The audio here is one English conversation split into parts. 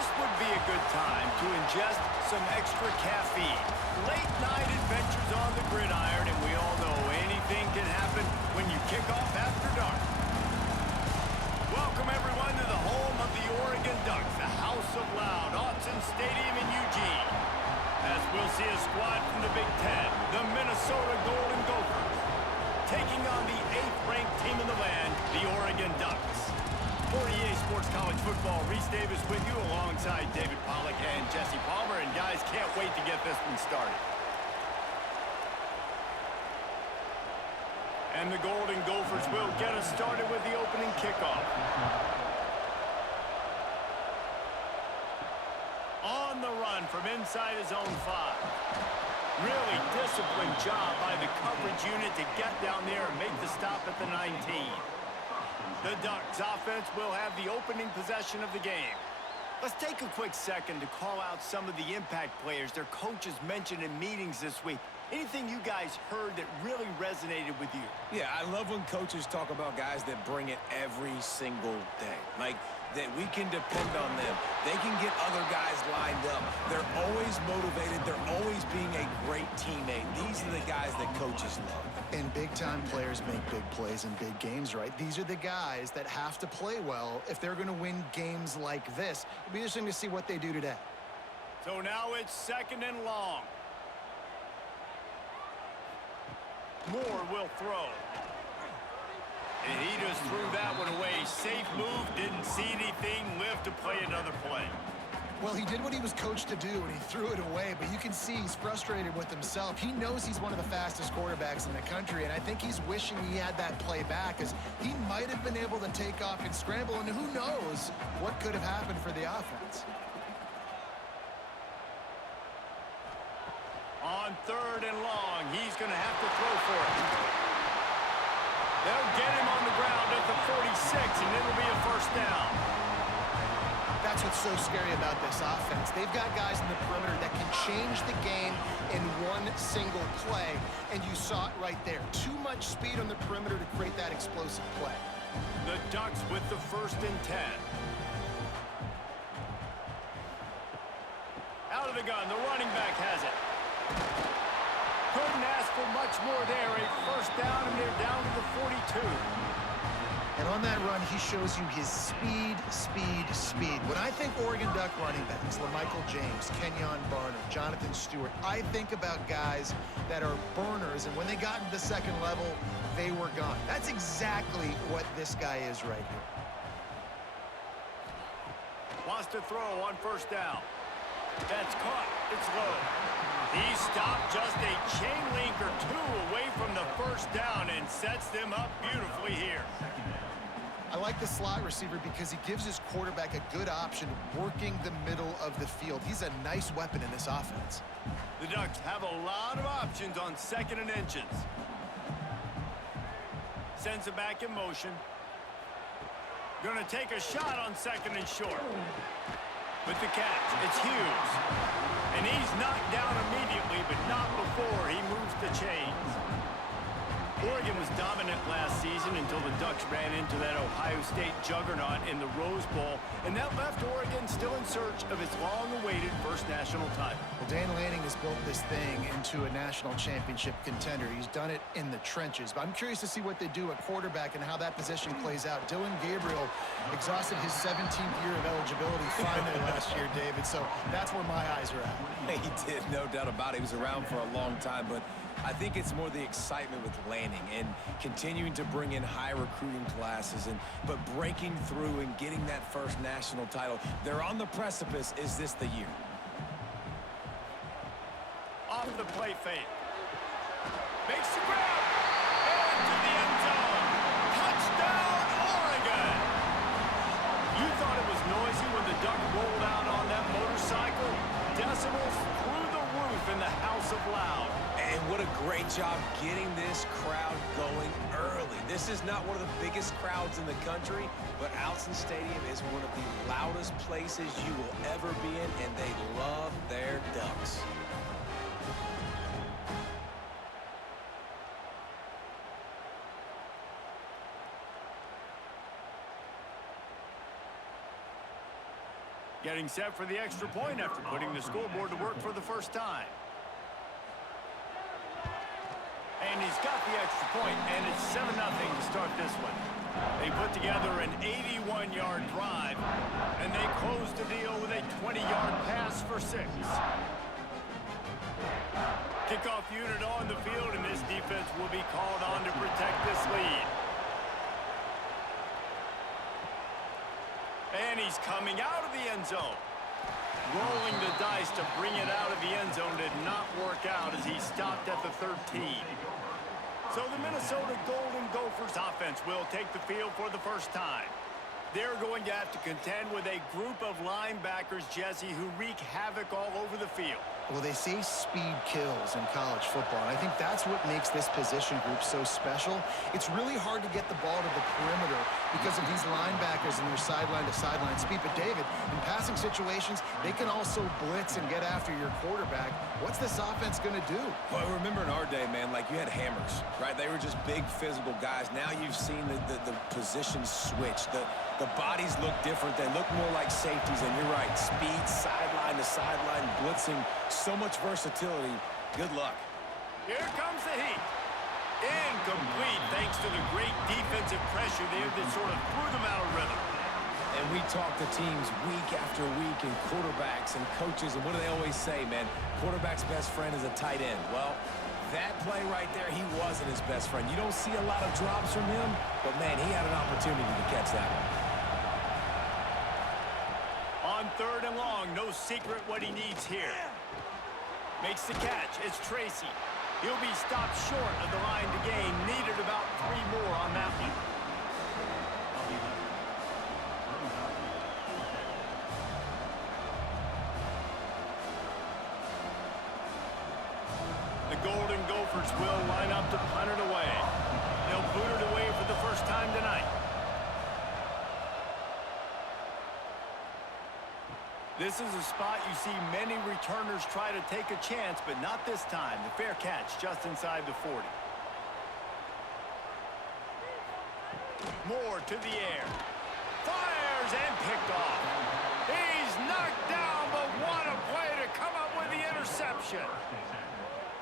This would be a good time to ingest some extra caffeine. Late night adventures on the gridiron, and we all know anything can happen when you kick off after dark. Welcome everyone to the home of the Oregon Ducks, the House of Loud, Autzen Stadium in Eugene. As we'll see a squad from the Big Ten, the Minnesota Golden Gophers, taking on the 8th-ranked team in the land, the Oregon Ducks. For EA Sports College Football, Reese Davis with you alongside David Pollack and Jesse Palmer. And guys, can't wait to get this one started. And the Golden Gophers will get us started with the opening kickoff. On the run from inside his own 5. Really disciplined job by the coverage unit to get down there and make the stop at the 19. The Ducks offense will have the opening possession of the game. Let's take a quick second to call out some of the impact players their coaches mentioned in meetings this week. Anything you guys heard that really resonated with you? Yeah, I love when coaches talk about guys that bring it every single day. Like, that we can depend on them. They can get other guys lined up. They're always motivated. They're always being a great teammate. These are the guys that coaches love. And big-time players make big plays in big games, right? These are the guys that have to play well if they're going to win games like this. It'll be interesting to see what they do today. So now it's 2nd and long. Moore will throw. And he just threw that one away. Safe move, didn't see anything, lived to play another play. Well, he did what he was coached to do, and he threw it away, but you can see he's frustrated with himself. He knows he's one of the fastest quarterbacks in the country, and I think he's wishing he had that play back, as he might have been able to take off and scramble, and who knows what could have happened for the offense. On 3rd and long, he's going to have to throw for it. They'll get him on the ground at the 46, and it'll be a 1st down. That's what's so scary about this offense. They've got guys in the perimeter that can change the game in one single play, and you saw it right there. Too much speed on the perimeter to create that explosive play. The Ducks with the 1st and 10. Out of the gun, the running back has it. Couldn't ask for much more there. A 1st down, and they're down to the 42. And on that run, he shows you his speed, speed, speed. When I think Oregon Duck running backs, LaMichael James, Kenyon Barner, Jonathan Stewart, I think about guys that are burners, and when they got into the 2nd level, they were gone. That's exactly what this guy is right here. Wants to throw on 1st down. That's caught. It's low. He stopped just a chain link or 2 away from the 1st down and sets them up beautifully here. I like the slot receiver because he gives his quarterback a good option working the middle of the field. He's a nice weapon in this offense. The Ducks have a lot of options on 2nd and inches. Sends it back in motion. Gonna take a shot on 2nd and short. With the catch, it's Hughes. And he's knocked down immediately, but not before he moves the chains. Oregon was dominant last season until the Ducks ran into that Ohio State juggernaut in the Rose Bowl, and that left Oregon still in search of its long-awaited 1st national title. Well, Dan Lanning has built this thing into a national championship contender. He's done it in the trenches, but I'm curious to see what they do at quarterback and how that position plays out. Dylan Gabriel exhausted his 17th year of eligibility finally last year, David, so that's where my eyes are at. He did, no doubt about it. He was around for a long time, but I think it's more the excitement with Lanning and continuing to bring in high recruiting classes, but breaking through and getting that 1st national title. They're on the precipice. Is this the year? Off the play fake. Makes the grab. Into the end zone. Touchdown, Oregon. You thought it was noisy when the Duck rolled out on that motorcycle? Decibels through the roof in the House of Loud. And what a great job getting this crowd going early. This is not one of the biggest crowds in the country, but Autzen Stadium is one of the loudest places you will ever be in, and they love their Ducks. Getting set for the extra point after putting the scoreboard to work for the first time. And he's got the extra point, and it's 7-0 to start this one. They put together an 81-yard drive, and they closed the deal with a 20-yard pass for 6. Kickoff unit on the field, and this defense will be called on to protect this lead. And he's coming out of the end zone. Rolling the dice to bring it out of the end zone did not work out as he stopped at the 13. So the Minnesota Golden Gophers offense will take the field for the first time. They're going to have to contend with a group of linebackers, Jesse, who wreak havoc all over the field. Well, they say speed kills in college football, and I think that's what makes this position group so special. It's really hard to get the ball to the perimeter because of these linebackers and their sideline-to-sideline speed. But, David, in passing situations, they can also blitz and get after your quarterback. What's this offense going to do? Well, I remember in our day, man, like you had hammers, right? They were just big physical guys. Now you've seen the positions switch. The bodies look different. They look more like safeties, and you're right. Speed, sideline to sideline, blitzing, so much versatility. Good luck. Here comes the heat. Incomplete thanks to the great defensive pressure there that sort of threw them out of rhythm. And we talk to teams week after week and quarterbacks and coaches, and what do they always say, man? Quarterback's best friend is a tight end. Well, that play right there, he wasn't his best friend. You don't see a lot of drops from him, but, man, he had an opportunity to catch that one. On 3rd and long, no secret what he needs here. Makes the catch. It's Tracy. He'll be stopped short of the line to gain. Needed about 3 more on that one. The Golden Gophers will line up to punt it away. They'll boot it away for the first time tonight. This is a spot you see many returners try to take a chance, but not this time. The fair catch just inside the 40. Moore to the air. Fires and picked off. He's knocked down, but what a play to come up with the interception.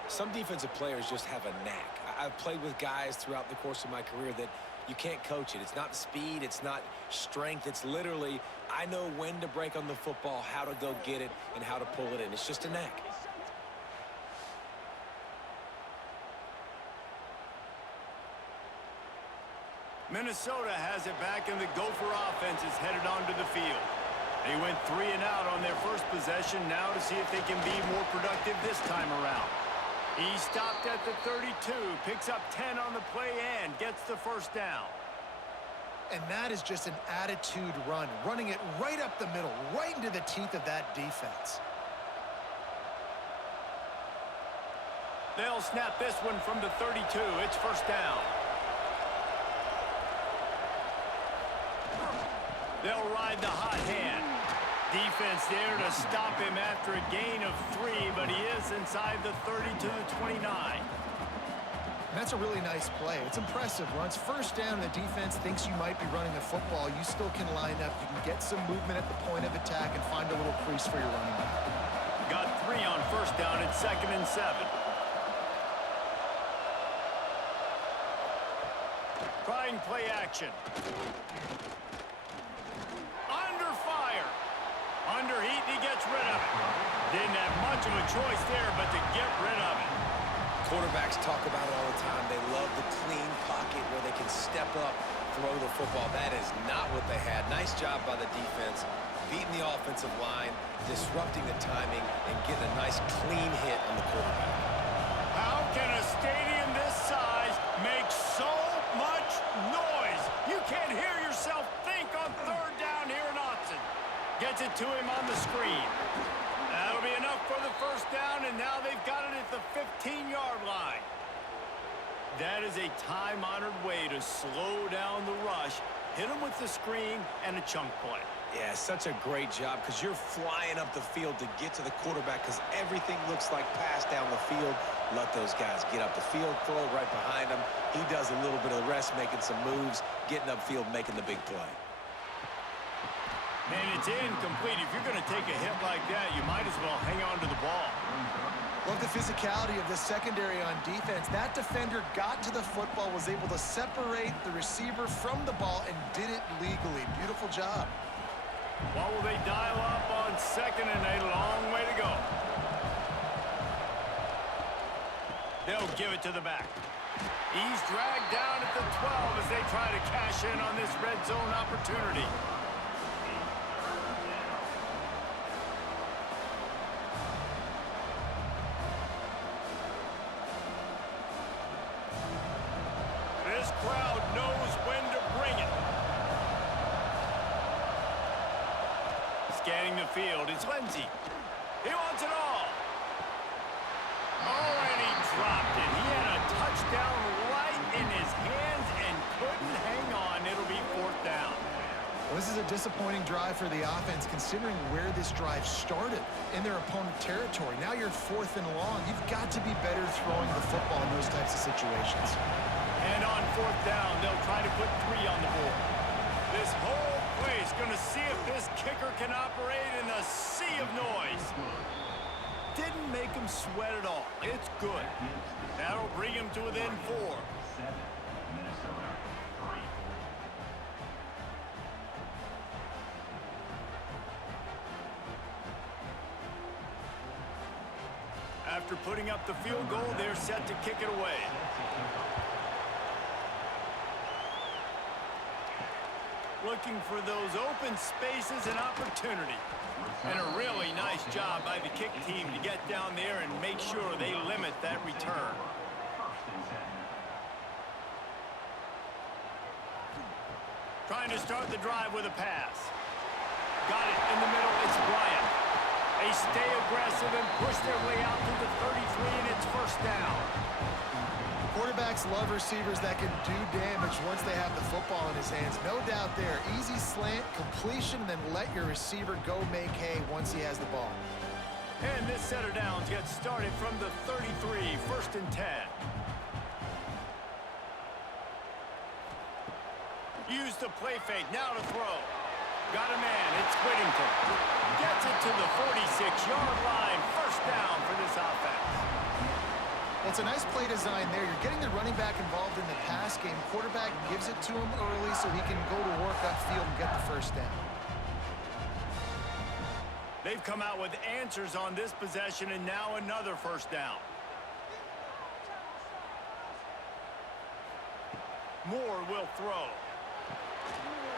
Some defensive players just have a knack. I've played with guys throughout the course of my career that you can't coach it. It's not speed. It's not strength. It's literally, I know when to break on the football, how to go get it, and how to pull it in. It's just a knack. Minnesota has it back, and the Gopher offense is headed onto the field. They went 3 and out on their first possession, now to see if they can be more productive this time around. He stopped at the 32, picks up 10 on the play, and gets the first down. And that is just an attitude run, running it right up the middle, right into the teeth of that defense. They'll snap this one from the 32. It's first down. They'll ride the hot hand. Defense there to stop him after a gain of 3, but he is inside the 30 to the 29. And that's a really nice play. It's impressive. Once first down, the defense thinks you might be running the football. You still can line up. You can get some movement at the point of attack and find a little crease for your running back. Got 3 on first down. It's 2nd and 7. Trying play action. Under fire. Under heat, and he gets rid of it. Didn't have much of a choice there, but to get rid of it. Quarterbacks talk about it all the time. They love the clean pocket where they can step up, throw the football. That is not what they had. Nice job by the defense, beating the offensive line, disrupting the timing, and getting a nice clean hit on the quarterback. How can a stadium this size make so much noise? You can't hear yourself think on 3rd down here in Austin. Gets it to him on the screen. That'll be enough for the first down, and now they've got it at the 15-yard line. That is a time-honored way to slow down the rush, hit him with the screen, and a chunk play. Yeah, such a great job because you're flying up the field to get to the quarterback because everything looks like pass down the field. Let those guys get up the field, throw it right behind him. He does a little bit of the rest, making some moves, getting upfield, making the big play. And it's incomplete. If you're going to take a hit like that, you might as well hang on to the ball. Love the physicality of the secondary on defense. That defender got to the football, was able to separate the receiver from the ball, and did it legally. Beautiful job. What will they dial up on 2nd and a long way to go? They'll give it to the back. He's dragged down at the 12 as they try to cash in on this red zone opportunity. This crowd knows when to bring it. Scanning the field, it's Lindsey. He wants it all. Oh, and he dropped it. He had a touchdown right in his hands and couldn't hang on. It'll be 4th down. Well, this is a disappointing drive for the offense, considering where this drive started, in their opponent territory. Now you're 4th and long. You've got to be better throwing the football in those types of situations. And on 4th down, they'll try to put 3 on the board. This whole play is going to see if this kicker can operate in the sea of noise. Didn't make him sweat at all. It's good. That'll bring him to within 4. After putting up the field goal, they're set to kick it away. Looking for those open spaces and opportunity. And a really nice job by the kick team to get down there and make sure they limit that return. Trying to start the drive with a pass. Got it in the middle. It's Bryant. They stay aggressive and push their way out to the 33, and it's 1st down. Quarterbacks love receivers that can do damage once they have the football in his hands. No doubt there. Easy slant, completion, and then let your receiver go make hay once he has the ball. And this set of downs gets started from the 33, 1st and 10. Use the play fake, now to throw. Got a man, it's Whittington. Gets it to the 46-yard line, 1st down for this offense. It's a nice play design there. You're getting the running back involved in the pass game. Quarterback gives it to him early so he can go to work upfield and get the 1st down. They've come out with answers on this possession, and now another 1st down. Moore will throw.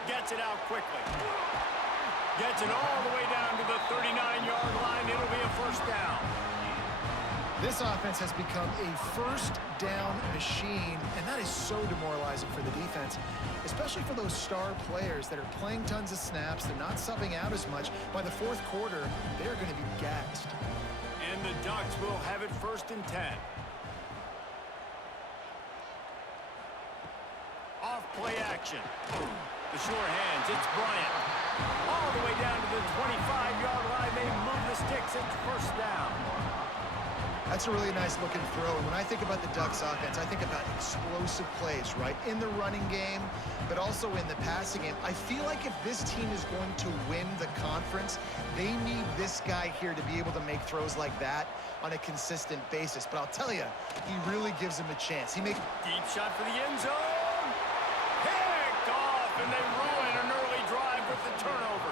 Gets it out quickly. Gets it all the way down to the 39-yard line. It'll be a 1st down. This offense has become a 1st down machine, and that is so demoralizing for the defense, especially for those star players that are playing tons of snaps. They're not subbing out as much. By the 4th quarter, they're going to be gassed. And the Ducks will have it 1st and 10. Off play action. The sure hands, it's Bryant. All the way down to the 25-yard line. They move the sticks. It's 1st down. That's a really nice looking throw. And when I think about the Ducks offense, I think about explosive plays, right? In the running game, but also in the passing game. I feel like if this team is going to win the conference, they need this guy here to be able to make throws like that on a consistent basis. But I'll tell you, he really gives him a chance. He makes deep shot for the end zone. Picked off, and they ruin an early drive with the turnover.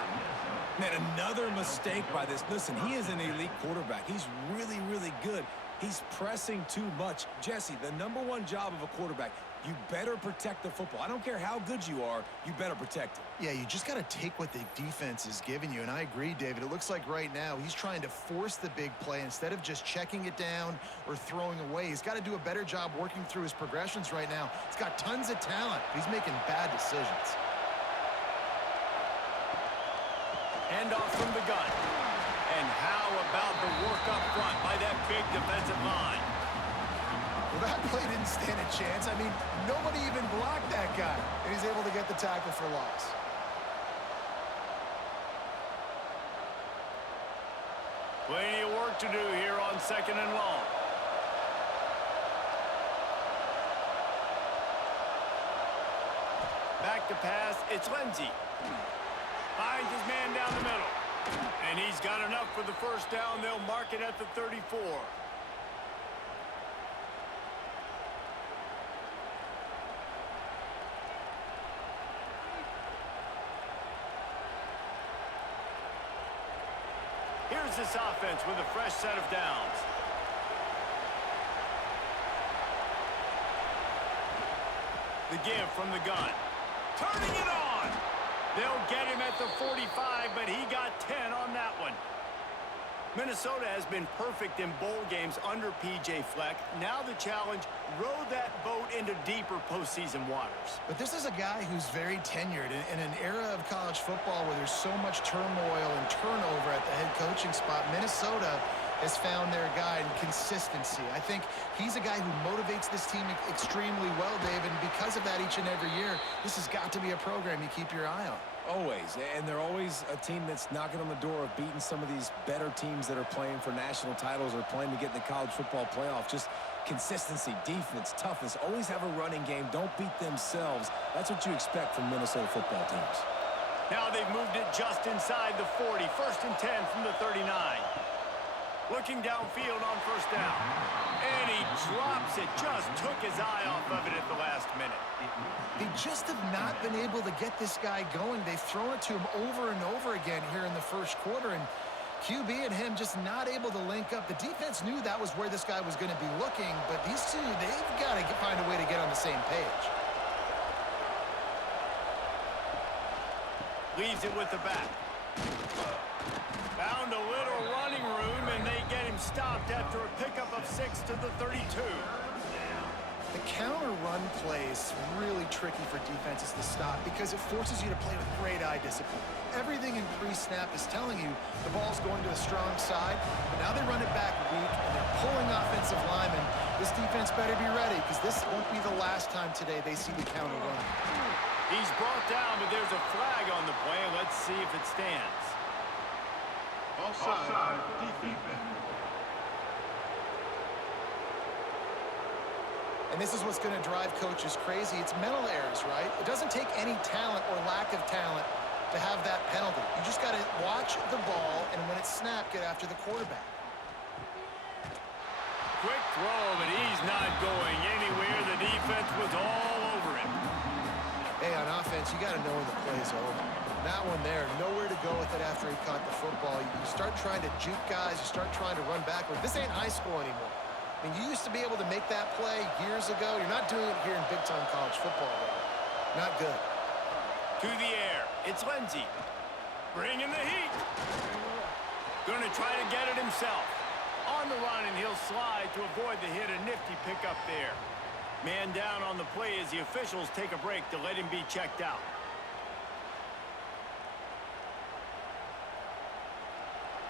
Man, another mistake by this. Listen, he is an elite quarterback. He's really, really good. He's pressing too much. Jesse, the #1 job of a quarterback, you better protect the football. I don't care how good you are, you better protect it. Yeah, you just got to take what the defense is giving you. And I agree, David. It looks like right now he's trying to force the big play instead of just checking it down or throwing away. He's got to do a better job working through his progressions right now. He's got tons of talent. He's making bad decisions. Hand off from the gun. And how about the work up front by that big defensive line? Well, that play didn't stand a chance. I mean, nobody even blocked that guy. And he's able to get the tackle for loss. Plenty of work to do here on 2nd and long. Back to pass, it's Lindsey. Finds his man down the middle. And he's got enough for the first down. They'll mark it at the 34. Here's this offense with a fresh set of downs. The give from the gun. Turning it on. They'll get him at the 45, but he got 10 on that one. Minnesota has been perfect in bowl games under P.J. Fleck. Now the challenge, row that boat into deeper postseason waters. But this is a guy who's very tenured in an era of college football where there's so much turmoil and turnover at the head coaching spot. Minnesota has found their guy in consistency. I think he's a guy who motivates this team extremely well, David, and because of that each and every year, this has got to be a program you keep your eye on. Always, and they're always a team that's knocking on the door of beating some of these better teams that are playing for national titles or playing to get in the college football playoff. Just consistency, defense, toughness, always have a running game. Don't beat themselves. That's what you expect from Minnesota football teams. Now they've moved it just inside the 40. First and 10 from the 39. Looking downfield on first down. And he drops it. Just took his eye off of it at the last minute. They just have not been able to get this guy going. They've thrown it to him over and over again here in the first quarter, and QB and him just not able to link up. The defense knew that was where this guy was going to be looking, but these two, they've got to find a way to get on the same page. Leaves it with the back. Found a little running room, and they get him stopped after a pickup of 6 to the 32. The counter run play is really tricky for defenses to stop because it forces you to play with great eye discipline. Everything in pre-snap is telling you the ball's going to the strong side, but now they run it back weak, and they're pulling offensive linemen. This defense better be ready because this won't be the last time today they see the counter run. He's brought down, but there's a flag on the play. Let's see if it stands. Offside, defense. And this is what's going to drive coaches crazy. It's mental errors, right? It doesn't take any talent or lack of talent to have that penalty. You just got to watch the ball, and when it's snapped, get after the quarterback. Quick throw, but he's not going anywhere. The defense was all over him. Hey, on offense, you got to know when the play's over. That one there, nowhere to go with it after he caught the football. You start trying to juke guys. You start trying to run backward. This ain't high school anymore. I mean, you used to be able to make that play years ago. You're not doing it here in big-time college football, though. Not good. To the air. It's Lindsey. Bringing the heat. Going to try to get it himself. On the run, and he'll slide to avoid the hit. A nifty pickup there. Man down on the play as the officials take a break to let him be checked out.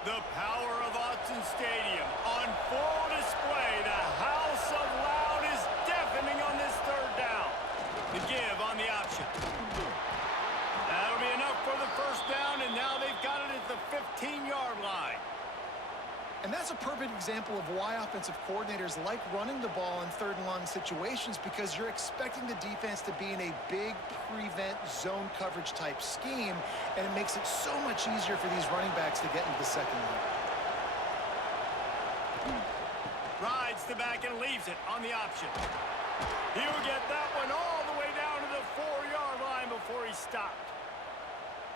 The power of Autzen Stadium on full display. The house of loud is deafening on this third down. The give on the option. That'll be enough for the first down, and now they've got it at the 15-yard line. And that's a perfect example of why offensive coordinators like running the ball in third and long situations, because you're expecting the defense to be in a big prevent zone coverage type scheme, and it makes it so much easier for these running backs to get into the second line. Rides the back and leaves it on the option. He'll get that one all the way down to the 4-yard line before he stopped.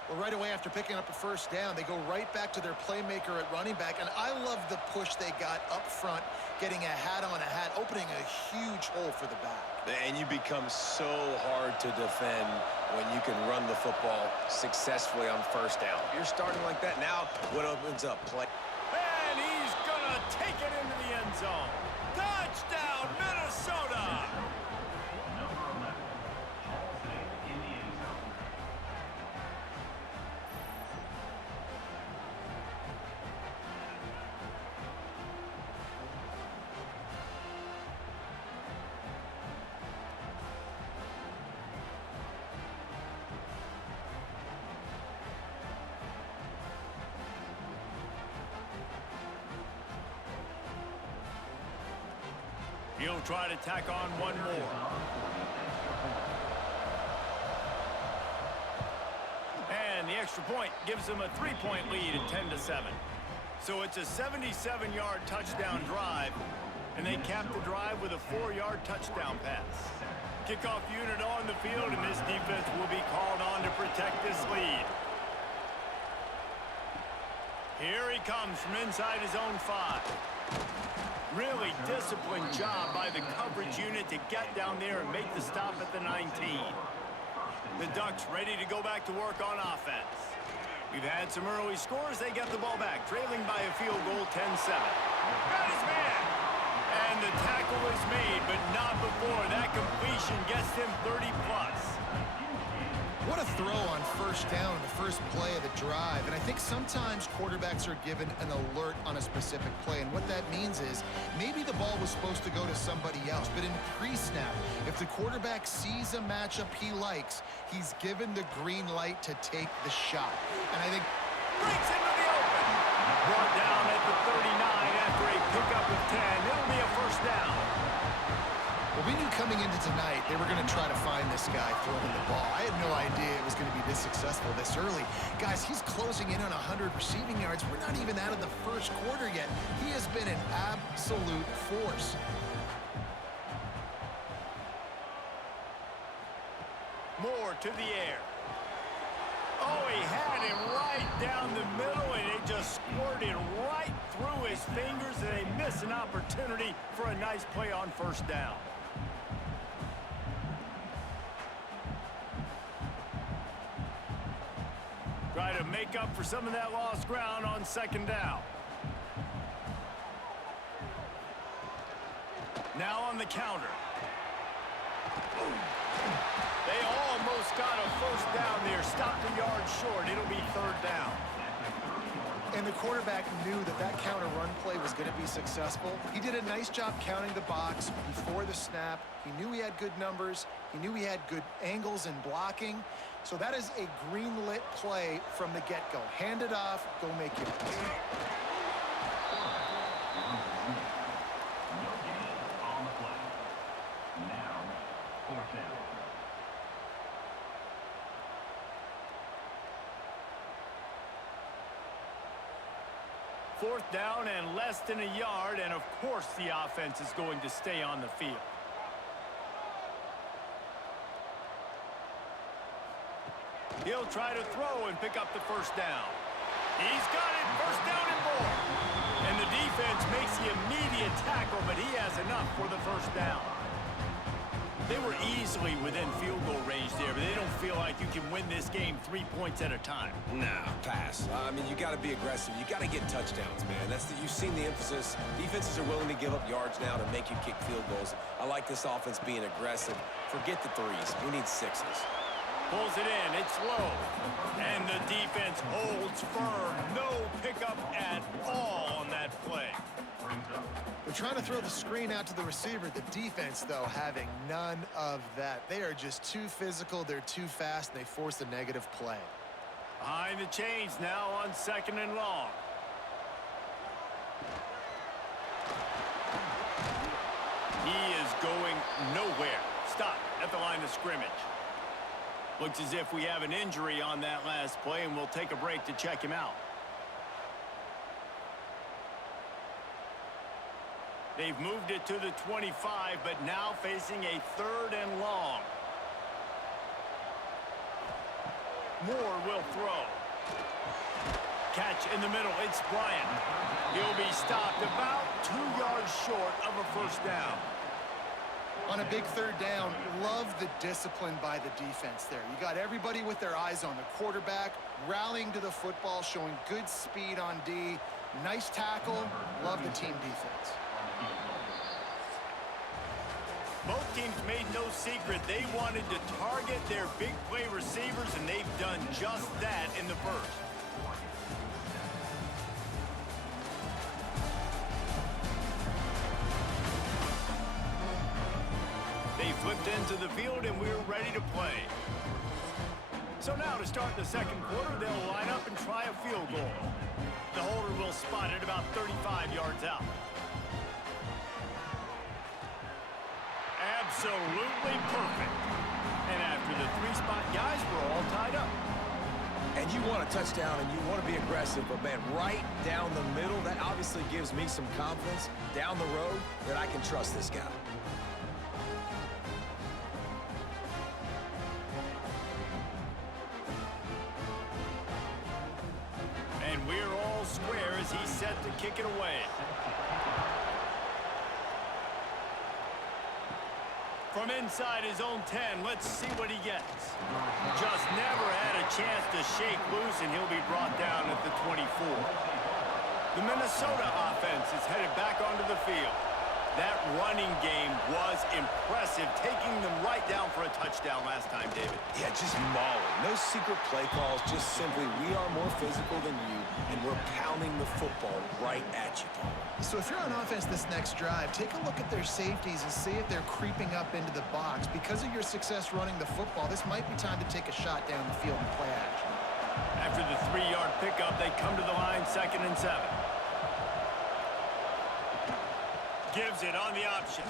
Well, right away after picking up a first down, they go right back to their playmaker at running back, and I love the push they got up front, getting a hat on a hat, opening a huge hole for the back. And you become so hard to defend when you can run the football successfully on first down. You're starting like that. Now what opens up play? And he's going to take it into the end zone. Touchdown, Minnesota! He'll try to tack on one more. And the extra extra point gives them a 3-point lead at 10-7. So it's a 77-yard touchdown drive, and they cap the drive with a 4-yard touchdown pass. Kickoff unit on the field, and this defense will be called on to protect this lead. Here he comes from inside his own 5. Really disciplined job by the coverage unit to get down there and make the stop at the 19. The Ducks ready to go back to work on offense. We've had some early scores. They get the ball back, trailing by a field goal 10-7. Got his man. And the tackle is made, but not before that completion gets them 30-plus. What a throw on first down, the first play of the drive. And I think sometimes quarterbacks are given an alert on a specific play. And what that means is maybe the ball was supposed to go to somebody else. But in pre-snap, if the quarterback sees a matchup he likes, he's given the green light to take the shot. And I think breaks into the open. Brought down at the 39 after a pickup of 10. It'll be a first down. Well, we knew coming into tonight they were going to try to find this guy throwing the ball. I had no idea it was going to be this successful this early. Guys, he's closing in on 100 receiving yards. We're not even out of the first quarter yet. He has been an absolute force. Moore to the air. Oh, he had him right down the middle, and it just squirted right through his fingers, and they miss an opportunity for a nice play on first down. Try to make up for some of that lost ground on second down. Now on the counter. They almost got a first down there. Stopped a yard short. It'll be third down. And the quarterback knew that that counter run play was going to be successful. He did a nice job counting the box before the snap. He knew he had good numbers. He knew he had good angles and blocking. So that is a green-lit play from the get-go. Hand it off, go make it. Fourth down and less than a yard, and of course the offense is going to stay on the field. He'll try to throw and pick up the first down. He's got it, first down and more. And the defense makes the immediate tackle, but he has enough for the first down. They were easily within field goal range there, but they don't feel like you can win this game 3 points at a time. Nah, pass. I mean, you got to be aggressive. You got to get touchdowns, man. You've seen the emphasis. Defenses are willing to give up yards now to make you kick field goals. I like this offense being aggressive. Forget the threes. We need sixes. Pulls it in. It's low. And the defense holds firm. No pickup at all on that play. They're trying to throw the screen out to the receiver. The defense, though, having none of that. They are just too physical. They're too fast, and they force a negative play. Behind the chains now on second and long. He is going nowhere. Stop at the line of scrimmage. Looks as if we have an injury on that last play, and we'll take a break to check him out. They've moved it to the 25, but now facing a third and long. Moore will throw. Catch in the middle. It's Bryant. He'll be stopped about 2 yards short of a first down. On a big third down, love the discipline by the defense there. You got everybody with their eyes on the quarterback, rallying to the football, showing good speed on D. Nice tackle. Love the team defense. Both teams made no secret they wanted to target their big play receivers, and they've done just that in the first. They flipped into the field, and we're ready to play. So now to start the second quarter, they'll line up and try a field goal. The holder will spot it about 35 yards out. Absolutely perfect. And after the 3-spot guys, we're all tied up. And You want a touchdown and you want to be aggressive, but, man, right down the middle, that obviously gives me some confidence down the road that I can trust this guy. And we're all square as he's set to kick it away. From inside his own 10, let's see what he gets. Just never had a chance to shake loose, and he'll be brought down at the 24. The Minnesota offense is headed back onto the field. That running game was impressive, taking them right down for a touchdown last time, David. Yeah, just mauling. No secret play calls, just simply we are more physical than you, and we're pounding the football right at you, Paul. So if you're on offense this next drive, take a look at their safeties and see if they're creeping up into the box. Because of your success running the football, this might be time to take a shot down the field and play action. After the 3-yard pickup, they come to the line, 2nd and 7. Gives it on the option.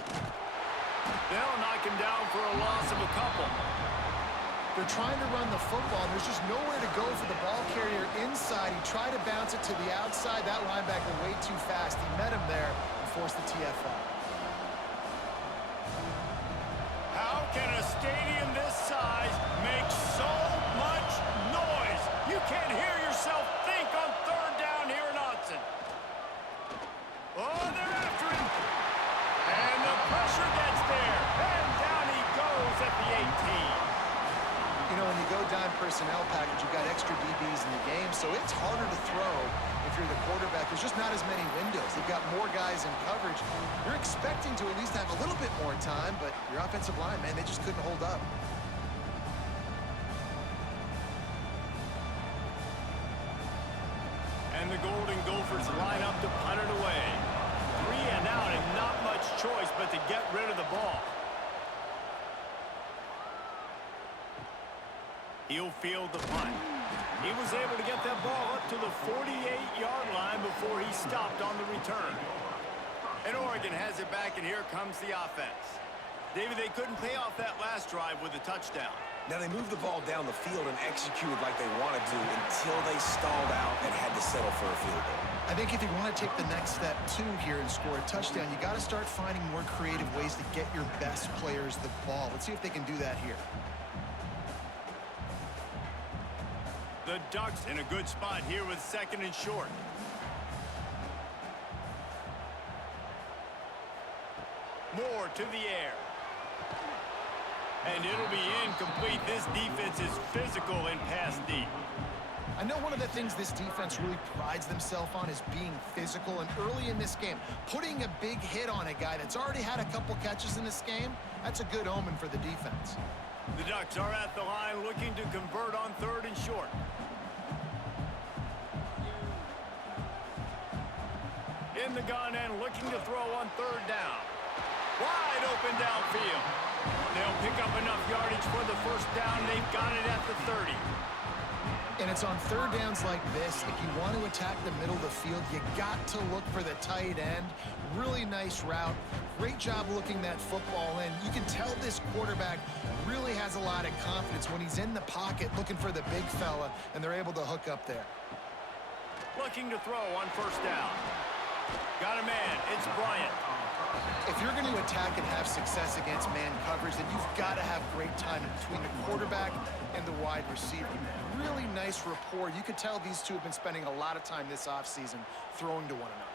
They'll knock him down for a loss of a couple. They're trying to run the football. There's just nowhere to go for the ball carrier inside. He tried to bounce it to the outside. That linebacker way too fast. He met him there and forced the TFL. How can a stadium this size make so much noise? You can't hear yourself think on 3rd down here in Autzen. Oh, they're after him. And the pressure gets there. And down he goes at the 18. You know, when you go dime personnel package, you've got extra DBs in the game, so it's harder to throw if you're the quarterback. There's just not as many windows. They've got more guys in coverage. You're expecting to at least have a little bit more time, but your offensive line, man, they just couldn't hold up. And the Golden Gophers line up to punt it away. 3 and out, and not much choice but to get rid of the ball. He'll field the punt. He was able to get that ball up to the 48-yard line before he stopped on the return. And Oregon has it back, and here comes the offense. David, they couldn't pay off that last drive with a touchdown. Now, they moved the ball down the field and executed like they wanted to until they stalled out and had to settle for a field goal. I think if you want to take the next step, too, here and score a touchdown, you got to start finding more creative ways to get your best players the ball. Let's see if they can do that here. The Ducks in a good spot here with 2nd and short. Moore to the air. And it'll be incomplete. This defense is physical and pass deep. I know one of the things this defense really prides themselves on is being physical, and early in this game, putting a big hit on a guy that's already had a couple catches in this game, that's a good omen for the defense. The Ducks are at the line looking to convert on 3rd and short. In the gun and looking to throw on 3rd down. Wide open downfield. They'll pick up enough yardage for the 1st down. They've got it at the 30. And it's on 3rd downs like this. If you want to attack the middle of the field, you got to look for the tight end. Really nice route. Great job looking that football in. You can tell this quarterback really has a lot of confidence when he's in the pocket looking for the big fella, and they're able to hook up there. Looking to throw on 1st down. Got a man. It's Bryant. If you're going to attack and have success against man coverage, then you've got to have great timing between the quarterback and the wide receiver. Really nice rapport. You could tell these two have been spending a lot of time this offseason throwing to one another.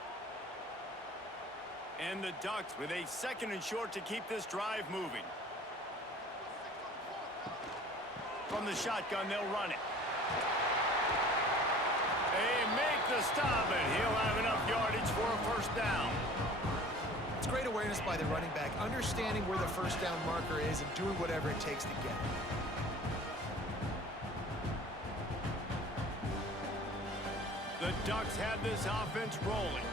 And the Ducks with a 2nd and short to keep this drive moving. From the shotgun, they'll run it. They make the stop, and he'll have enough yardage for a 1st down. It's great awareness by the running back, understanding where the 1st down marker is and doing whatever it takes to get it. The Ducks have this offense rolling.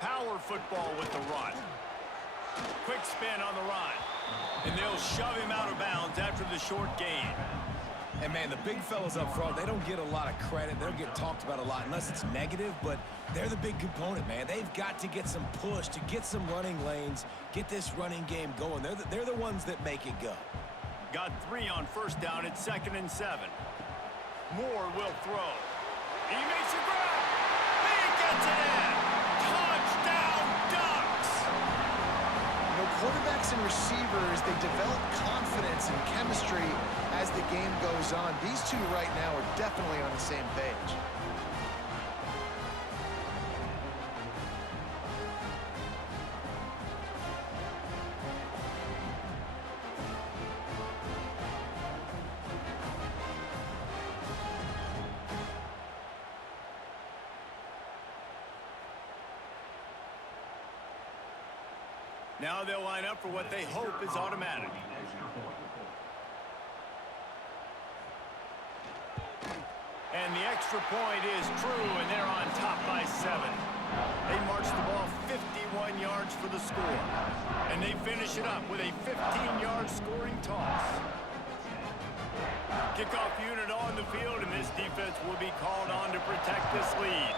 Power football with the run. Quick spin on the run. And they'll shove him out of bounds after the short gain. And, man, the big fellas up front, they don't get a lot of credit. They don't get talked about a lot unless it's negative, but they're the big component, man. They've got to get some push, to get some running lanes, get this running game going. They're the ones that make it go. Got 3 on first down. It's 2nd and 7. Moore will throw. He makes a grab. He gets it in. Touchdown, Ducks! You know, quarterbacks and receivers, they develop confidence and chemistry as the game goes on. These two right now are definitely on the same page. Now they'll line up for what they hope is automatic. And the extra point is true, and they're on top by 7. They march the ball 51 yards for the score. And they finish it up with a 15-yard scoring toss. Kickoff unit on the field, and this defense will be called on to protect this lead.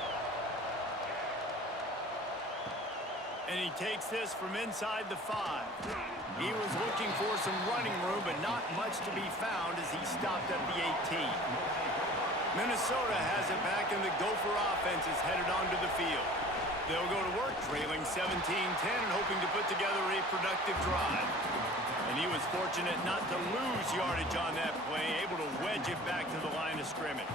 And he takes this from inside the 5. He was looking for some running room, but not much to be found as he stopped at the 18. Minnesota has it back, and the Gopher offense is headed onto the field. They'll go to work trailing 17-10 and hoping to put together a productive drive. And he was fortunate not to lose yardage on that play, able to wedge it back to the line of scrimmage.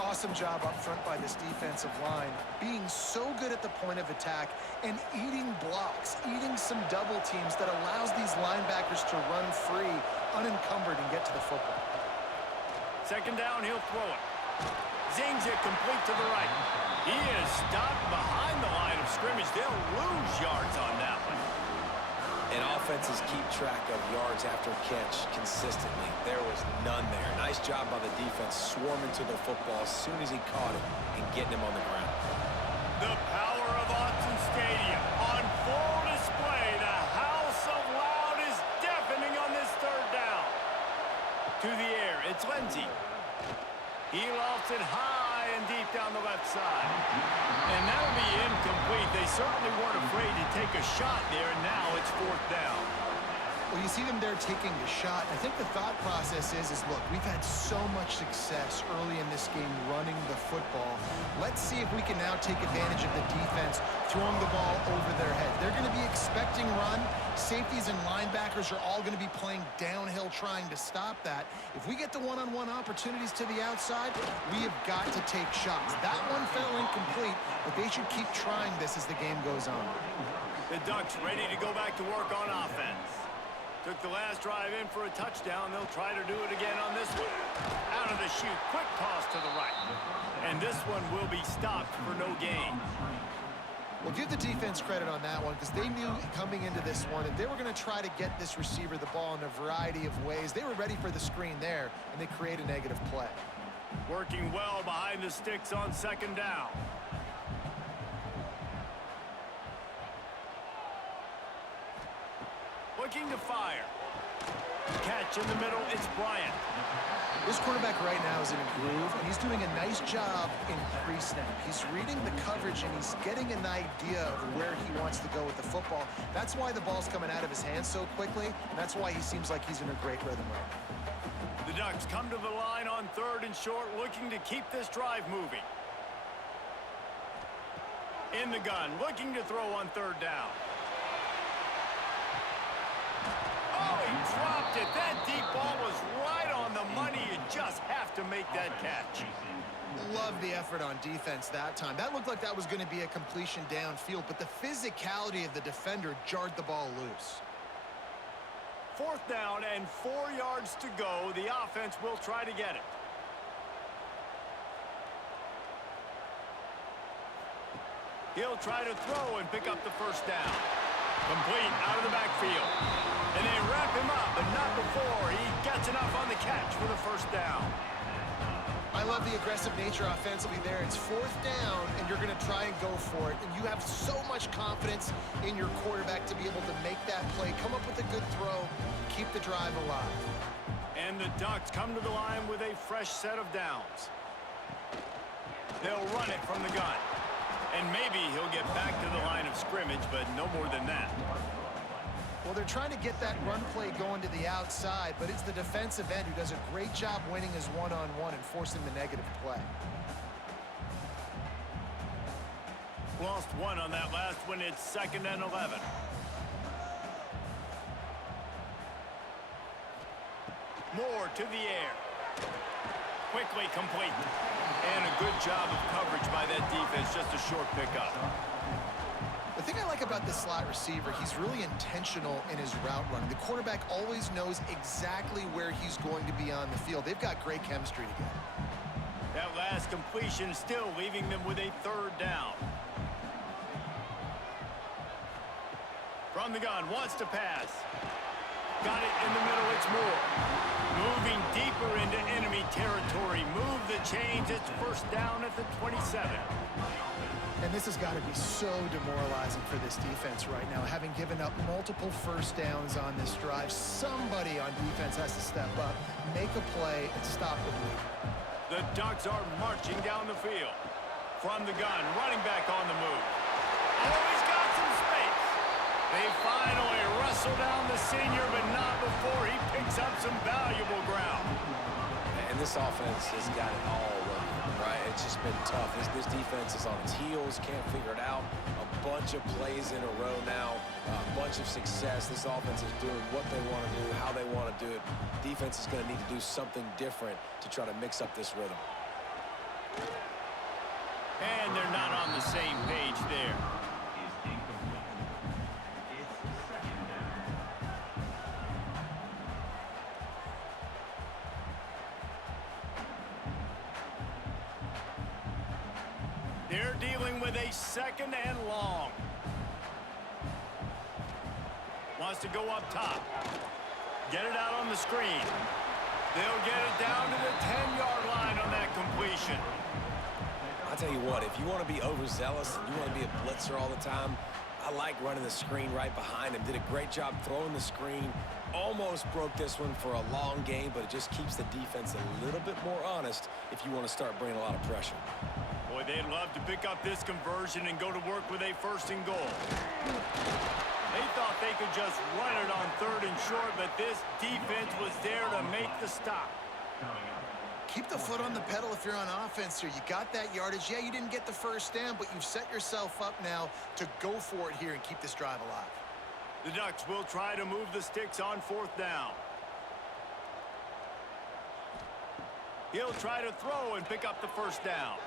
Awesome job up front by this defensive line, being so good at the point of attack and eating blocks, eating some double teams that allows these linebackers to run free, unencumbered, and get to the football. 2nd down, he'll throw it. Zings it complete to the right. He is stopped behind the line of scrimmage. They'll lose yards on that one. And offenses keep track of yards after catch consistently. There was none there. Nice job by the defense swarming to the football as soon as he caught it and getting him on the ground. The power of Autzen Stadium on full display. The house of loud is deafening on this 3rd down. To the air, it's Lindsey. He lofts it high and deep down the left side. And that'll be incomplete. They certainly weren't afraid to take a shot there, and now it's 4th down. Well, you see them there taking the shot. I think the thought process is look, we've had so much success early in this game running the football. Let's see if we can now take advantage of the defense throwing the ball over their head. They're going to be expecting run. Safeties and linebackers are all going to be playing downhill trying to stop that. If we get the one-on-one opportunities to the outside, we have got to take shots. That one fell incomplete, but they should keep trying this as the game goes on. The Ducks ready to go back to work on offense. Took the last drive in for a touchdown. They'll try to do it again on this one. Out of the chute, quick toss to the right. And this one will be stopped for no gain. Well, give the defense credit on that one because they knew coming into this one that they were going to try to get this receiver the ball in a variety of ways. They were ready for the screen there, and they create a negative play. Working well behind the sticks on 2nd down. Looking to fire. Catch in the middle, it's Bryant. This quarterback right now is in a groove, and he's doing a nice job in pre-snap. He's reading the coverage, and he's getting an idea of where he wants to go with the football. That's why the ball's coming out of his hands so quickly, and that's why he seems like he's in a great rhythm right now. The Ducks come to the line on 3rd and short, looking to keep this drive moving. In the gun, looking to throw on 3rd down. Oh, he dropped it. That deep ball was right on the money. You just have to make that catch. Love the effort on defense that time. That looked like that was going to be a completion downfield, but the physicality of the defender jarred the ball loose. 4th down and 4 yards to go. The offense will try to get it. He'll try to throw and pick up the 1st down. Complete out of the backfield. And they wrap him up, but not before he gets enough on the catch for the 1st down. I love the aggressive nature offensively there. It's 4th down, and you're going to try and go for it. And you have so much confidence in your quarterback to be able to make that play, come up with a good throw, keep the drive alive. And the Ducks come to the line with a fresh set of downs. They'll run it from the gun. And maybe he'll get back to the line of scrimmage, but no more than that. Well, they're trying to get that run play going to the outside, but it's the defensive end who does a great job winning his one-on-one and forcing the negative play. Lost one on that last one. It's 2nd and 11. Moore to the air. Quickly complete. And a good job of coverage by that defense. Just a short pickup. The thing I like about this slot receiver, he's really intentional in his route running. The quarterback always knows exactly where he's going to be on the field. They've got great chemistry together. That last completion still leaving them with a 3rd down. From the gun, wants to pass. Got it in the middle, it's Moore. Moving deeper into enemy territory. Move the chains, it's 1st down at the 27. And this has got to be so demoralizing for this defense right now. Having given up multiple 1st downs on this drive, somebody on defense has to step up, make a play, and stop the bleed. The Ducks are marching down the field. From the gun, running back on the move. Oh, he's got some space. They finally wrestle down the senior, but not before he picks up some valuable ground. And this offense has got it all running, right? It's just been tough. This defense is on its heels, can't figure it out. A bunch of plays in a row now, a bunch of success. This offense is doing what they want to do, how they want to do it. Defense is going to need to do something different to try to mix up this rhythm. And they're not on the same page there. They're dealing with a 2nd and long. Wants to go up top. Get it out on the screen. They'll get it down to the 10-yard line on that completion. I'll tell you what, if you want to be overzealous and you want to be a blitzer all the time, I like running the screen right behind him. Did a great job throwing the screen. Almost broke this one for a long game, but it just keeps the defense a little bit more honest if you want to start bringing a lot of pressure. Boy, they'd love to pick up this conversion and go to work with a 1st and goal. They thought they could just run it on 3rd and short, but this defense was there to make the stop. Keep the foot on the pedal if you're on offense here. You got that yardage. Yeah, you didn't get the 1st down, but you've set yourself up now to go for it here and keep this drive alive. The Ducks will try to move the sticks on 4th down. He'll try to throw and pick up the 1st down.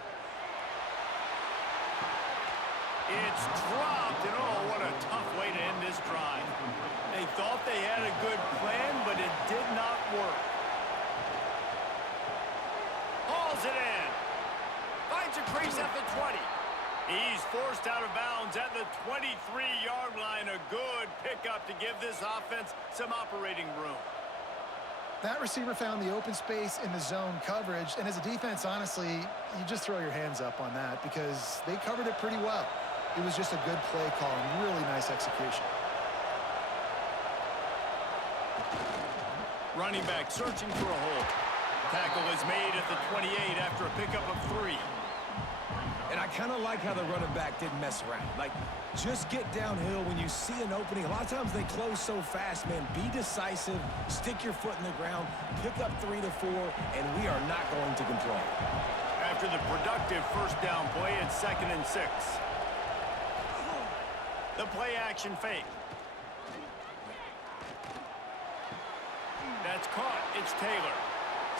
It's dropped, and oh, what a tough way to end this drive. They thought they had a good plan, but it did not work. Hauls it in. Finds a crease at the 20. He's forced out of bounds at the 23-yard line. A good pickup to give this offense some operating room. That receiver found the open space in the zone coverage, and as a defense, honestly, you just throw your hands up on that because they covered it pretty well. It was just a good play call and really nice execution. Running back searching for a hole. Tackle is made at the 28 after a pickup of 3. And I kind of like how the running back didn't mess around. Like, just get downhill when you see an opening. A lot of times they close so fast, man. Be decisive, stick your foot in the ground, pick up 3 to 4, and we are not going to complain. After the productive 1st down play, it's 2nd and 6. The play action fake. That's caught. It's Taylor.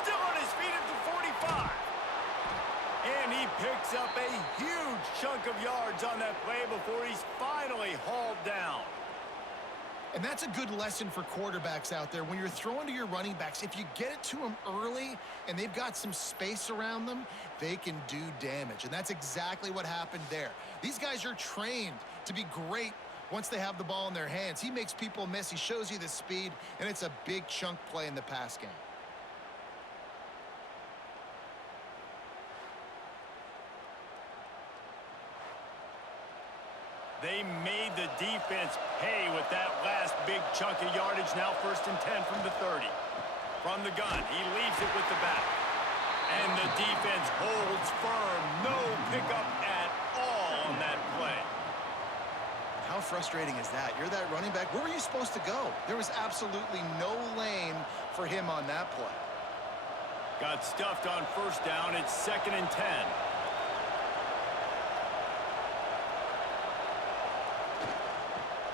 Still on his feet at the 45. And he picks up a huge chunk of yards on that play before he's finally hauled down. And that's a good lesson for quarterbacks out there. When you're throwing to your running backs, if you get it to them early and they've got some space around them, they can do damage. And that's exactly what happened there. These guys are trained to be great once they have the ball in their hands. He makes people miss. He shows you the speed, and it's a big chunk play in the pass game. They made the defense pay with that last big chunk of yardage. Now 1st and 10 from the 30. From the gun, he leaves it with the back. And the defense holds firm. No pickup at all on that play. How frustrating is that? You're that running back. Where were you supposed to go? There was absolutely no lane for him on that play. Got stuffed on first down. It's 2nd and 10.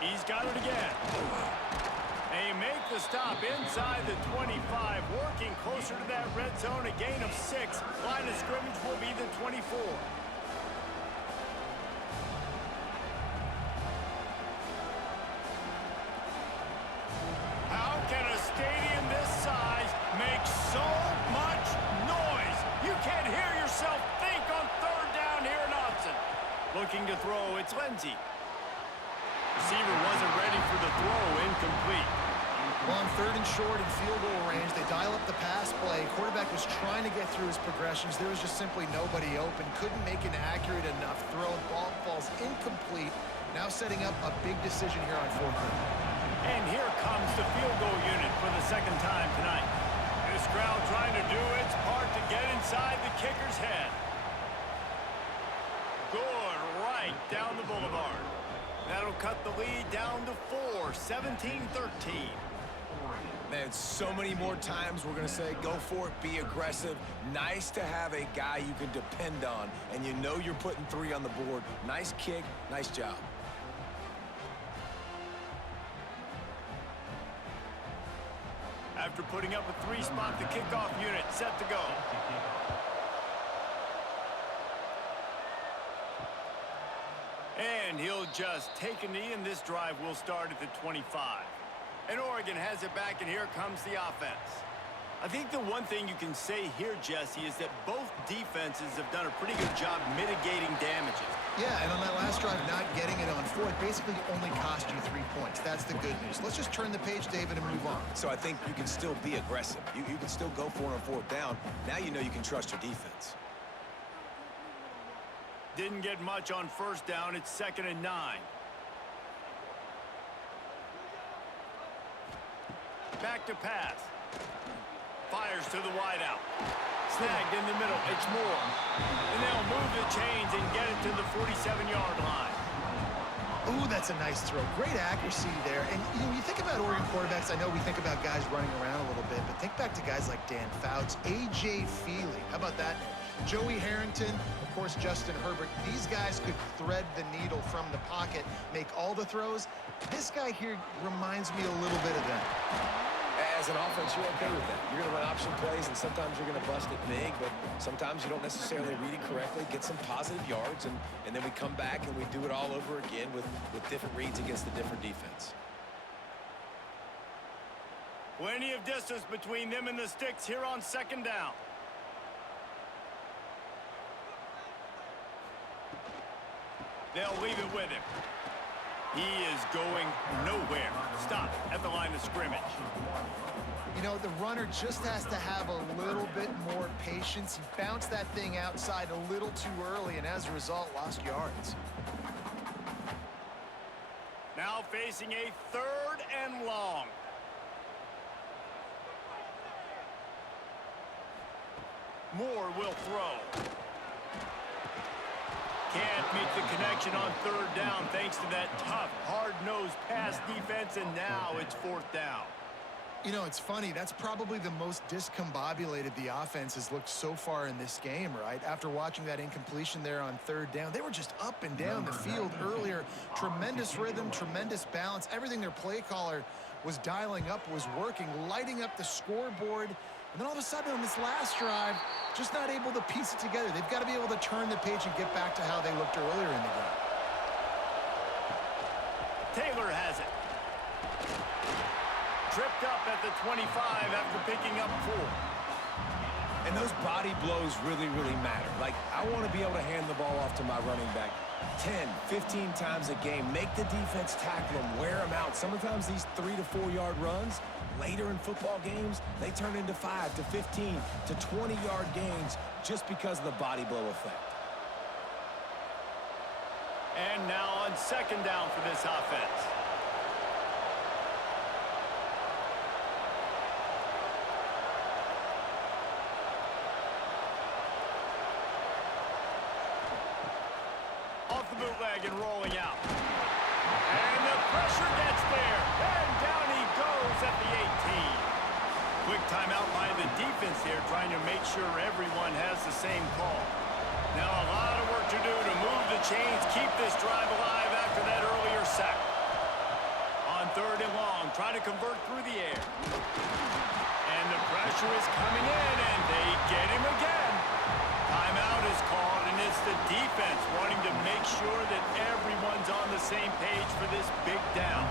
He's got it again. They make the stop inside the 25, working closer to that red zone, a gain of 6. Line of scrimmage will be the 24. How can a stadium this size make so much noise? You can't hear yourself think on 3rd down here in Austin. Looking to throw, it's Lindsey. Receiver wasn't ready for the throw, incomplete. Well, on 3rd and short in field goal range, they dial up the pass play. Quarterback was trying to get through his progressions. There was just simply nobody open. Couldn't make an accurate enough throw. Ball falls incomplete. Now setting up a big decision here on 4th down. And here comes the field goal unit for the 2nd time tonight. This crowd trying to do its part to get inside the kicker's head. Good right down the boulevard. That'll cut the lead down to 4, 17-13. Man, so many more times we're going to say, go for it, be aggressive. Nice to have a guy you can depend on, and you know you're putting 3 on the board. Nice kick, nice job. After putting up a 3-spot, the kickoff unit set to go. And he'll just take a knee, and this drive will start at the 25. And Oregon has it back, and here comes the offense. I think the one thing you can say here, Jesse, is that both defenses have done a pretty good job mitigating damages. Yeah, and on that last drive, not getting it on 4th basically only cost you 3 points. That's the good news. Let's just turn the page, David, and move on. So I think you can still be aggressive. You can still go for it on 4th down. Now you know you can trust your defense. Didn't get much on 1st down. It's 2nd and 9. Back to pass. Fires to the wideout. Snagged in the middle. It's Moore. And they'll move the chains and get it to the 47-yard line. Ooh, that's a nice throw. Great accuracy there. And you know, you think about Oregon quarterbacks, I know we think about guys running around a little bit, but think back to guys like Dan Fouts, A.J. Feely. How about that name? Joey Harrington, of course, Justin Herbert. These guys could thread the needle from the pocket, make all the throws. This guy here reminds me a little bit of them. As an offense, you're okay with that. You're going to run option plays, and sometimes you're going to bust it big, but sometimes you don't necessarily read it correctly, get some positive yards, and then we come back and we do it all over again with different reads against the different defense. Plenty of distance between them and the sticks here on 2nd down. They'll leave it with him. He is going nowhere. Stop at the line of scrimmage. You know, the runner just has to have a little bit more patience. He bounced that thing outside a little too early, and as a result, lost yards. Now facing a 3rd and long. Moore will throw. Can't make the connection on 3rd down thanks to that tough, hard-nosed pass defense, and now it's 4th down. You know, it's funny. That's probably the most discombobulated the offense has looked so far in this game, right? After watching that incompletion there on 3rd down, they were just up and down the field earlier. Tremendous rhythm, tremendous balance. Everything their play caller was dialing up was working, lighting up the scoreboard. And then all of a sudden on this last drive, just not able to piece it together. They've got to be able to turn the page and get back to how they looked earlier in the game. Taylor has it. Tripped up at the 25 after picking up 4. And those body blows really, really matter. Like, I want to be able to hand the ball off to my running back 10, 15 times a game. Make the defense tackle them, wear them out. Sometimes these 3 to 4 yard runs, later in football games, they turn into 5 to 15 to 20 yard gains just because of the body blow effect. And now on 2nd down for this offense. bootleg and rolling out. And the pressure gets there. And down he goes at the 18. Quick timeout by the defense here, trying to make sure everyone has the same call. Now a lot of work to do to move the chains, keep this drive alive after that earlier sack. On 3rd and long, trying to convert through the air. And the pressure is coming in, and they get him again. Timeout is called, and it's the defense wanting to make sure that everyone's on the same page for this big down.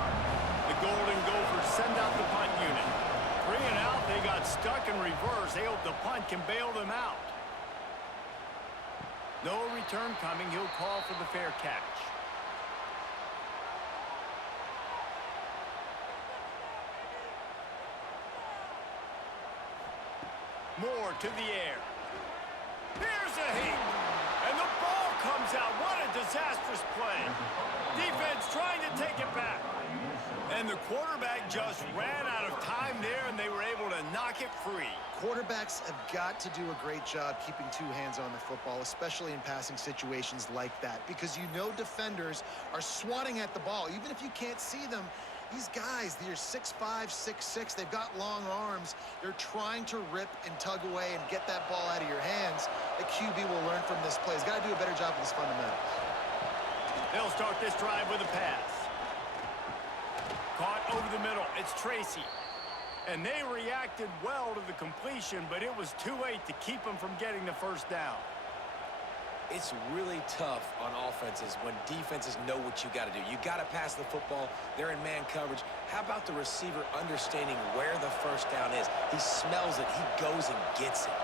The Golden Gophers send out the punt unit. 3 and out, they got stuck in reverse. They hope the punt can bail them out. No return coming. He'll call for the fair catch. Moore to the air. Here's a heap. And the ball comes out. What a disastrous play. Defense trying to take it back. And the quarterback just ran out of time there, and they were able to knock it free. Quarterbacks have got to do a great job keeping 2 hands on the football, especially in passing situations like that, because you know defenders are swatting at the ball. Even if you can't see them, these guys, they're 6'5", 6'6", they've got long arms. They're trying to rip and tug away and get that ball out of your hands. The QB will learn from this play. He's got to do a better job with his fundamentals. They'll start this drive with a pass. Caught over the middle. It's Tracy. And they reacted well to the completion, but it was too late to keep them from getting the first down. It's really tough on offenses when defenses know what you got to do. You got to pass the football. They're in man coverage. How about the receiver understanding where the first down is? He smells it. He goes and gets it.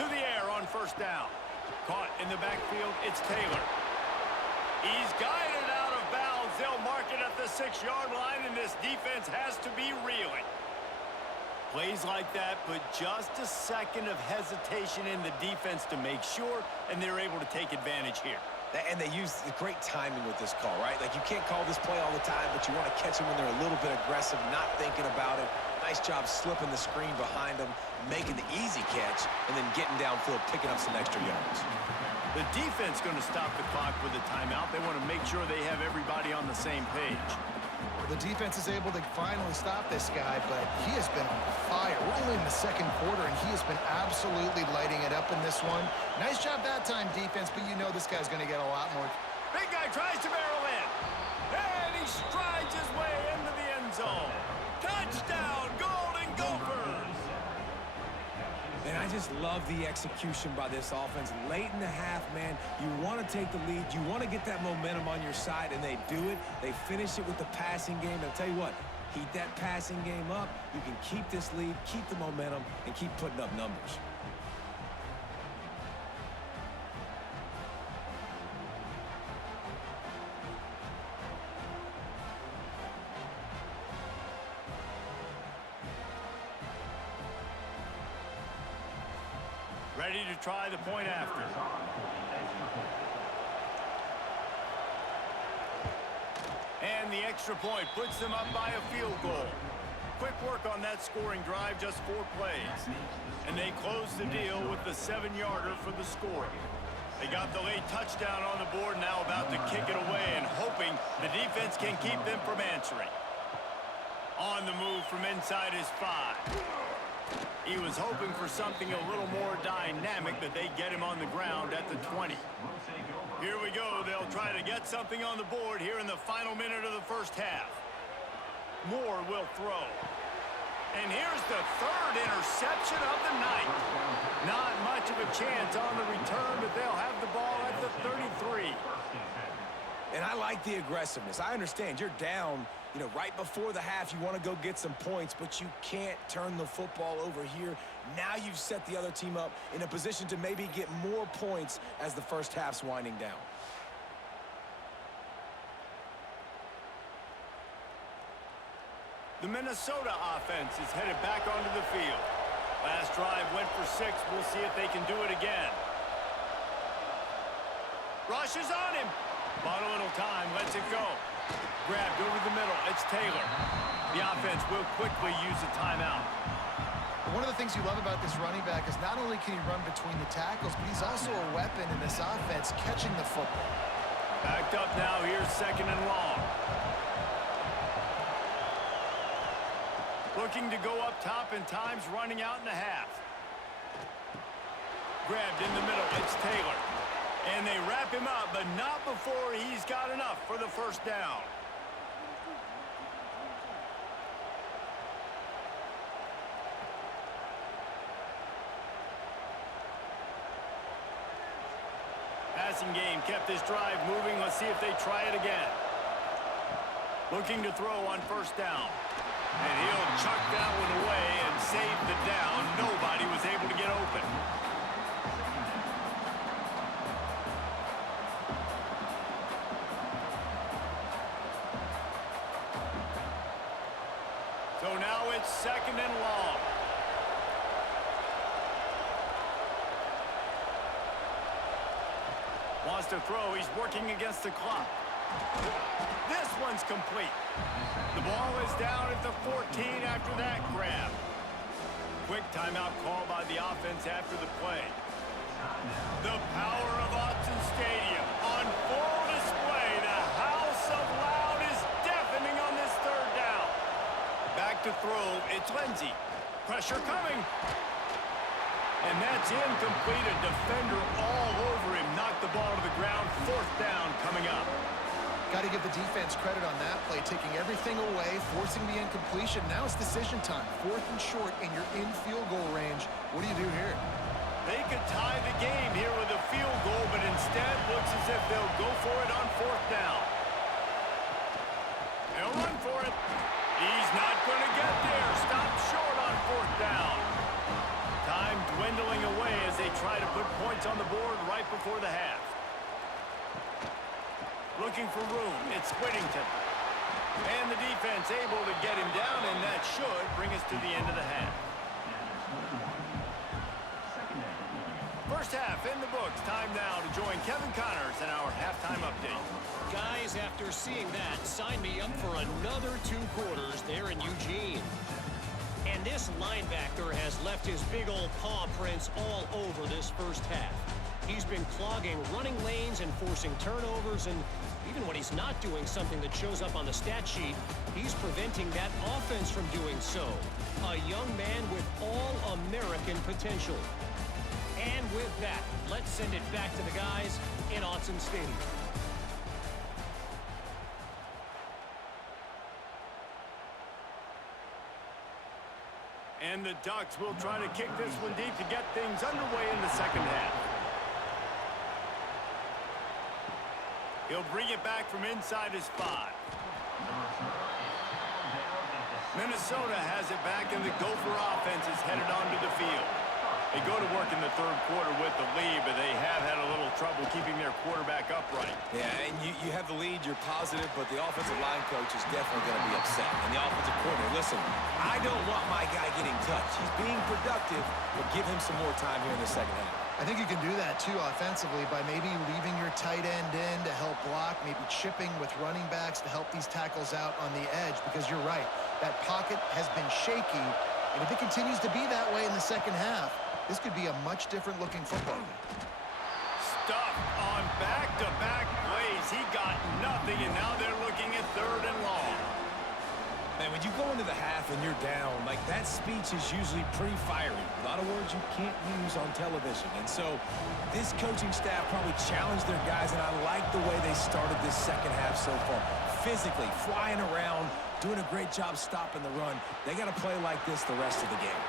To the air on 1st down. Caught in the backfield. It's Taylor. He's guided out of bounds. They'll mark it at the 6-yard line, and this defense has to be reeling. Plays like that put just a second of hesitation in the defense to make sure, and they're able to take advantage here. And they use the great timing with this call, right? Like, you can't call this play all the time, but you want to catch them when they're a little bit aggressive, not thinking about it. Nice job slipping the screen behind them, making the easy catch, and then getting downfield, picking up some extra yards. The defense going to stop the clock with a timeout. They want to make sure they have everybody on the same page. The defense is able to finally stop this guy, but he has been on fire. We're only in the 2nd quarter, and he has been absolutely lighting it up in this one. Nice job that time, defense, but you know this guy's going to get a lot more. Big guy tries to barrel in. And he strides his way into the end zone. Touchdown, Golden Gophers! And I just love the execution by this offense. Late in the half, man, you want to take the lead. You want to get that momentum on your side, and they do it. They finish it with the passing game. And I'll tell you what, heat that passing game up. You can keep this lead, keep the momentum, and keep putting up numbers. Ready to try the point after. And the extra point puts them up by a field goal. Quick work on that scoring drive, just 4 plays. And they close the deal with the 7-yarder for the score. They got the late touchdown on the board, now about to kick it away and hoping the defense can keep them from answering. On the move from inside his 5. He was hoping for something a little more dynamic, but they get him on the ground at the 20. Here we go. They'll try to get something on the board here in the final minute of the first half. Moore will throw. And here's the 3rd interception of the night. Not much of a chance on the return, but they'll have the ball at the 33. And I like the aggressiveness. I understand you're down, you know, right before the half. You want to go get some points, but you can't turn the football over here. Now you've set the other team up in a position to maybe get more points as the first half's winding down. The Minnesota offense is headed back onto the field. Last drive went for 6. We'll see if they can do it again. Rush is on him. Bought a little time, lets it go. Grabbed over the middle, it's Taylor. The offense will quickly use a timeout. One of the things you love about this running back is not only can he run between the tackles, but he's also a weapon in this offense catching the football. Backed up now. Here's 2nd and long. Looking to go up top, and time's running out in the half. Grabbed in the middle. It's Taylor. And they wrap him up, but not before he's got enough for the first down. Passing game kept this drive moving. Let's see if they try it again. Looking to throw on 1st down. And he'll chuck that one away and save the down. Nobody was able to get open. So now it's 2nd and long. Wants to throw. He's working against the clock. This one's complete. The ball is down at the 14 after that grab. Quick timeout call by the offense after the play. The power of Autzen Stadium on full display. The house of loud is deafening on this 3rd down. Back to throw. It's Lindsey. Pressure coming. And that's incomplete. A defender all over him. Knocked the ball to the ground. 4th down coming up. Got to give the defense credit on that play, taking everything away, forcing the incompletion. Now it's decision time. 4th and short, and you're in field goal range. What do you do here? They could tie the game here with a field goal, but instead looks as if they'll go for it on 4th down. They'll run for it. He's not going to get there. Stop short on 4th down. Time dwindling away as they try to put points on the board right before the half. Looking for room. It's Whittington. And the defense able to get him down, and that should bring us to the end of the half. First half in the books. Time now to join Kevin Connors in our halftime update. Guys, after seeing that, sign me up for another 2 quarters there in Eugene. And this linebacker has left his big old paw prints all over this first half. He's been clogging running lanes and forcing turnovers, and even when he's not doing something that shows up on the stat sheet, he's preventing that offense from doing so. A young man with all-American potential. And with that, let's send it back to the guys in Autzen Stadium. And the Ducks will try to kick this one deep to get things underway in the second half. He'll bring it back from inside his 5. Minnesota has it back, and the Gopher offense is headed onto the field. They go to work in the 3rd quarter with the lead, but they have had a little trouble keeping their quarterback upright. Yeah, and you have the lead, you're positive, but the offensive line coach is definitely going to be upset. And the offensive coordinator, listen, I don't want my guy getting touched. He's being productive, but give him some more time here in the second half. I think you can do that, too, offensively, by maybe leaving your tight end in to help block, maybe chipping with running backs to help these tackles out on the edge, because you're right, that pocket has been shaky, and if it continues to be that way in the second half, this could be a much different-looking football game. Stuffed on back-to-back plays. He got nothing, and now they're looking at 3rd and long. Man, when you go into the half and you're down, like, that speech is usually pretty fiery. A lot of words you can't use on television. And so this coaching staff probably challenged their guys, and I like the way they started this second half so far. Physically, flying around, doing a great job stopping the run. They got to play like this the rest of the game.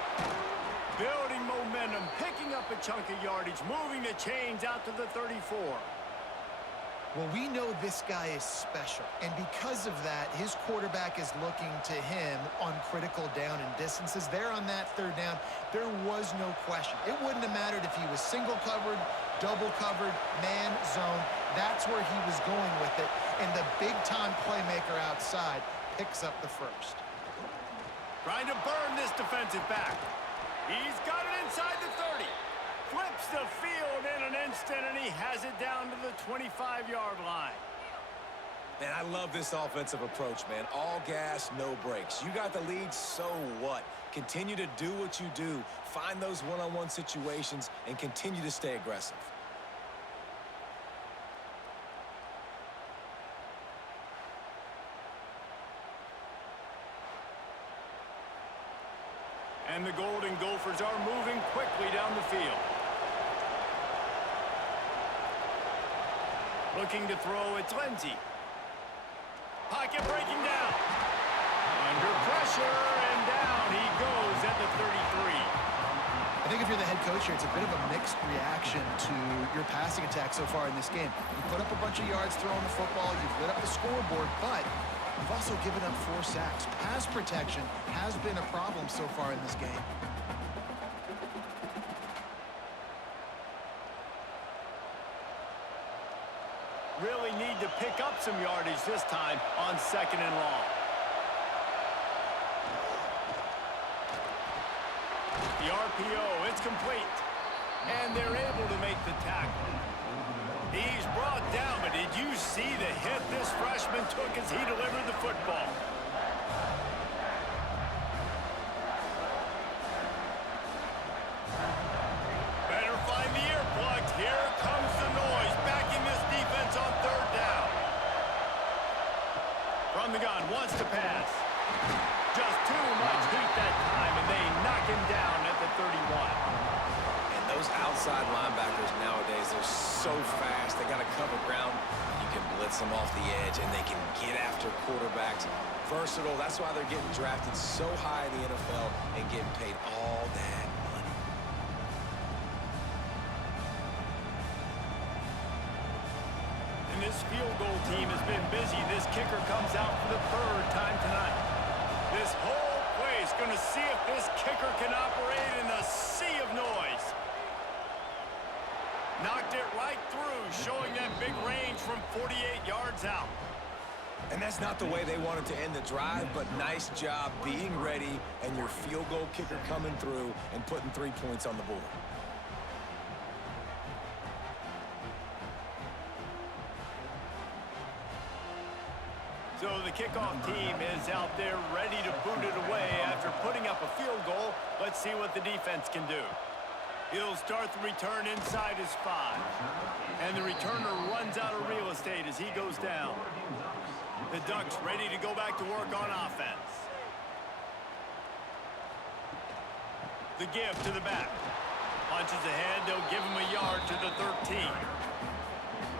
Building momentum, picking up a chunk of yardage, moving the chains out to the 34. Well, we know this guy is special, and because of that, his quarterback is looking to him on critical down and distances. There on that 3rd down, there was no question. It wouldn't have mattered if he was single covered, double covered, man, zone. That's where he was going with it, and the big-time playmaker outside picks up the first. Trying to burn this defensive back. He's got it inside the 30. Flips the field in an instant, and he has it down to the 25-yard line. Man, I love this offensive approach, man. All gas, no brakes. You got the lead, so what? Continue to do what you do. Find those one-on-one situations and continue to stay aggressive. And the Golden Gophers are moving quickly down the field. Looking to throw, it's Lindsey. Pocket breaking down. Under pressure, and down he goes at the 33. I think if you're the head coach here, it's a bit of a mixed reaction to your passing attack so far in this game. You put up a bunch of yards throwing the football, you've lit up the scoreboard, but you've also given up 4 sacks. Pass protection has been a problem so far in this game. Really need to pick up some yardage this time on 2nd and long. The RPO, it's complete. And they're able to make the tackle. He's brought down, but did you see the hit this freshman took as he delivered the football? Better find the earplugs. Here comes the noise, backing this defense on 3rd down. From the gun, wants to pass. Just too much heat that time, and they knock him down at the 31. And those outside linebackers nowadays, they're so fast. They got to cover ground. You can blitz them off the edge, and they can get after quarterbacks. Versatile. That's why they're getting drafted so high in the NFL and getting paid all that money. And this field goal team has been busy. This kicker comes out for the 3rd time tonight. This whole place going to see if this kicker can operate in a sea of noise. Knocked it right through, showing that big range from 48 yards out. And that's not the way they wanted to end the drive, but nice job being ready and your field goal kicker coming through and putting 3 points on the board. So the kickoff team is out there ready to boot it away after putting up a field goal. Let's see what the defense can do. He'll start the return inside his 5. And the returner runs out of real estate as he goes down. The Ducks ready to go back to work on offense. The give to the back. Punches ahead, they'll give him a yard to the 13.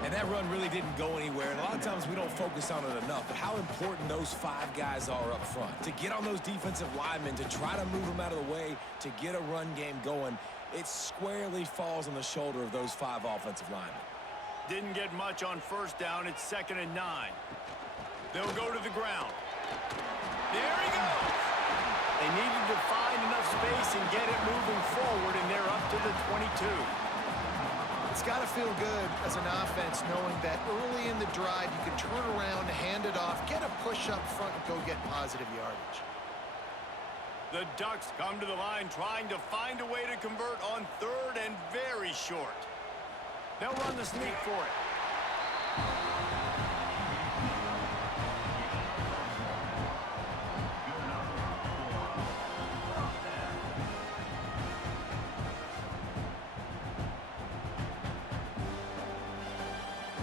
And that run really didn't go anywhere. And a lot of times we don't focus on it enough. But how important those 5 guys are up front. To get on those defensive linemen, to try to move them out of the way, to get a run game going, it squarely falls on the shoulder of those 5 offensive linemen. Didn't get much on 1st down. It's 2nd and 9. They'll go to the ground. There he goes. They needed to find enough space and get it moving forward, and they're up to the 22. It's got to feel good as an offense knowing that early in the drive you can turn around, hand it off, get a push up front, and go get positive yardage. The Ducks come to the line trying to find a way to convert on 3rd and very short. They'll run the sneak for it.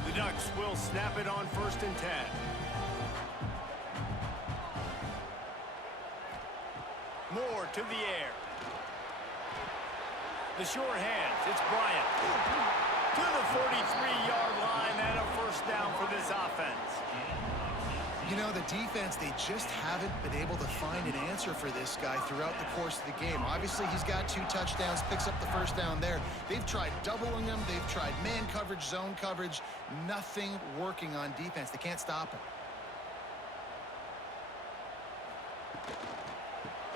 The Ducks will snap it on 1st and 10. Moore to the air. The short hands, it's Bryant. To the 43-yard line and a 1st down for this offense. You know, the defense, they just haven't been able to find an answer for this guy throughout the course of the game. Obviously, he's got 2 touchdowns, picks up the 1st down there. They've tried doubling him. They've tried man coverage, zone coverage. Nothing working on defense. They can't stop him.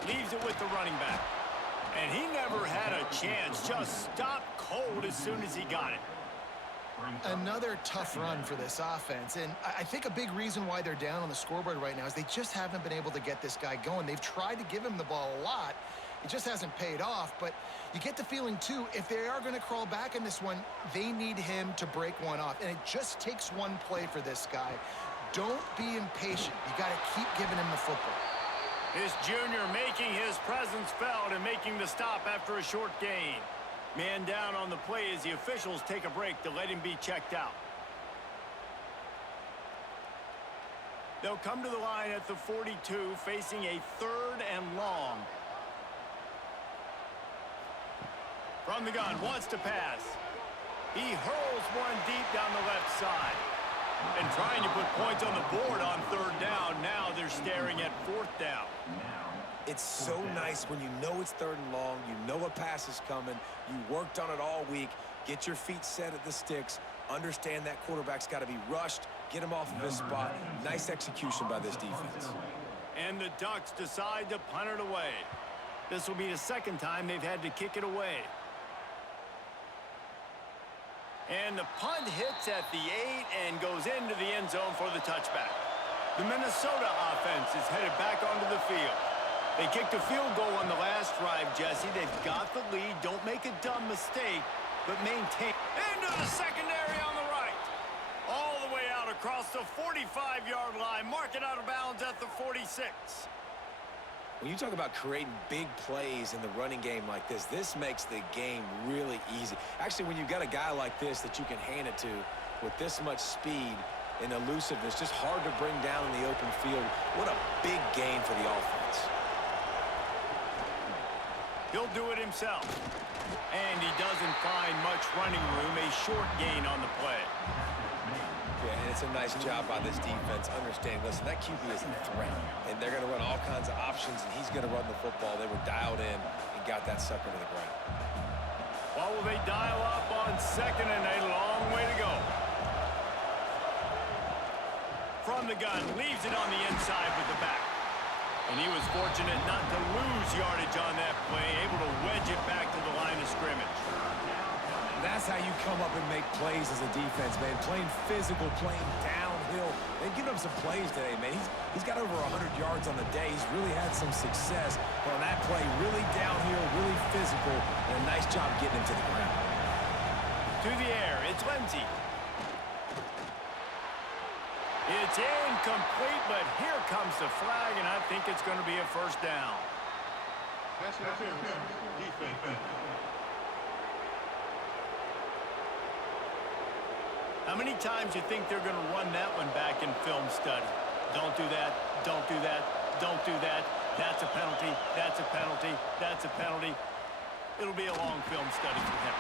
Leaves it with the running back. And he never had a chance. Just stopped cold as soon as he got it. Another tough run for this offense. And I think a big reason why they're down on the scoreboard right now is they just haven't been able to get this guy going. They've tried to give him the ball a lot. It just hasn't paid off. But you get the feeling, too, if they are going to crawl back in this one, they need him to break one off. And it just takes one play for this guy. Don't be impatient. You got to keep giving him the football. This junior making his presence felt and making the stop after a short gain. Man down on the play as the officials take a break to let him be checked out. They'll come to the line at the 42, facing a 3rd and long. From the gun, wants to pass. He hurls one deep down the left side. And trying to put points on the board on 3rd down. Now they're staring at 4th down. It's so nice when you know it's 3rd and long, you know a pass is coming, you worked on it all week, get your feet set at the sticks, understand that quarterback's got to be rushed, get him off of his spot. Nice execution by this defense. And the Ducks decide to punt it away. This will be the 2nd time they've had to kick it away. And the punt hits at the 8 and goes into the end zone for the touchback. The Minnesota offense is headed back onto the field. They kicked a field goal on the last drive, Jesse. They've got the lead. Don't make a dumb mistake, but maintain. Into the secondary on the right. All the way out across the 45-yard line. Mark it out of bounds at the 46. When you talk about creating big plays in the running game like this makes the game really easy. Actually, when you've got a guy like this that you can hand it to with this much speed and elusiveness, just hard to bring down in the open field. What a big gain for the offense. He'll do it himself. And he doesn't find much running room. A short gain on the play. Yeah, and it's a nice job by this defense understanding, listen, that QB is a threat. And they're going to run all kinds of options, and he's going to run the football. They were dialed in and got that sucker to the ground. Well, will they dial up on 2nd and a long way to go? From the gun, leaves it on the inside with the back. And he was fortunate not to lose yardage on that play, able to wedge it back to the line of scrimmage. That's how you come up and make plays as a defense, man. Playing physical, playing downhill. They've given him some plays today, man. He's got over 100 yards on the day. He's really had some success. But on that play, really downhill, really physical, and a nice job getting him to the ground. To the air, it's Lindsey. It's incomplete, but here comes the flag, and I think it's going to be a 1st down. How many times do you think they're going to run that one back in film study? Don't do that, don't do that, don't do that. That's a penalty, that's a penalty, that's a penalty. It'll be a long film study for him.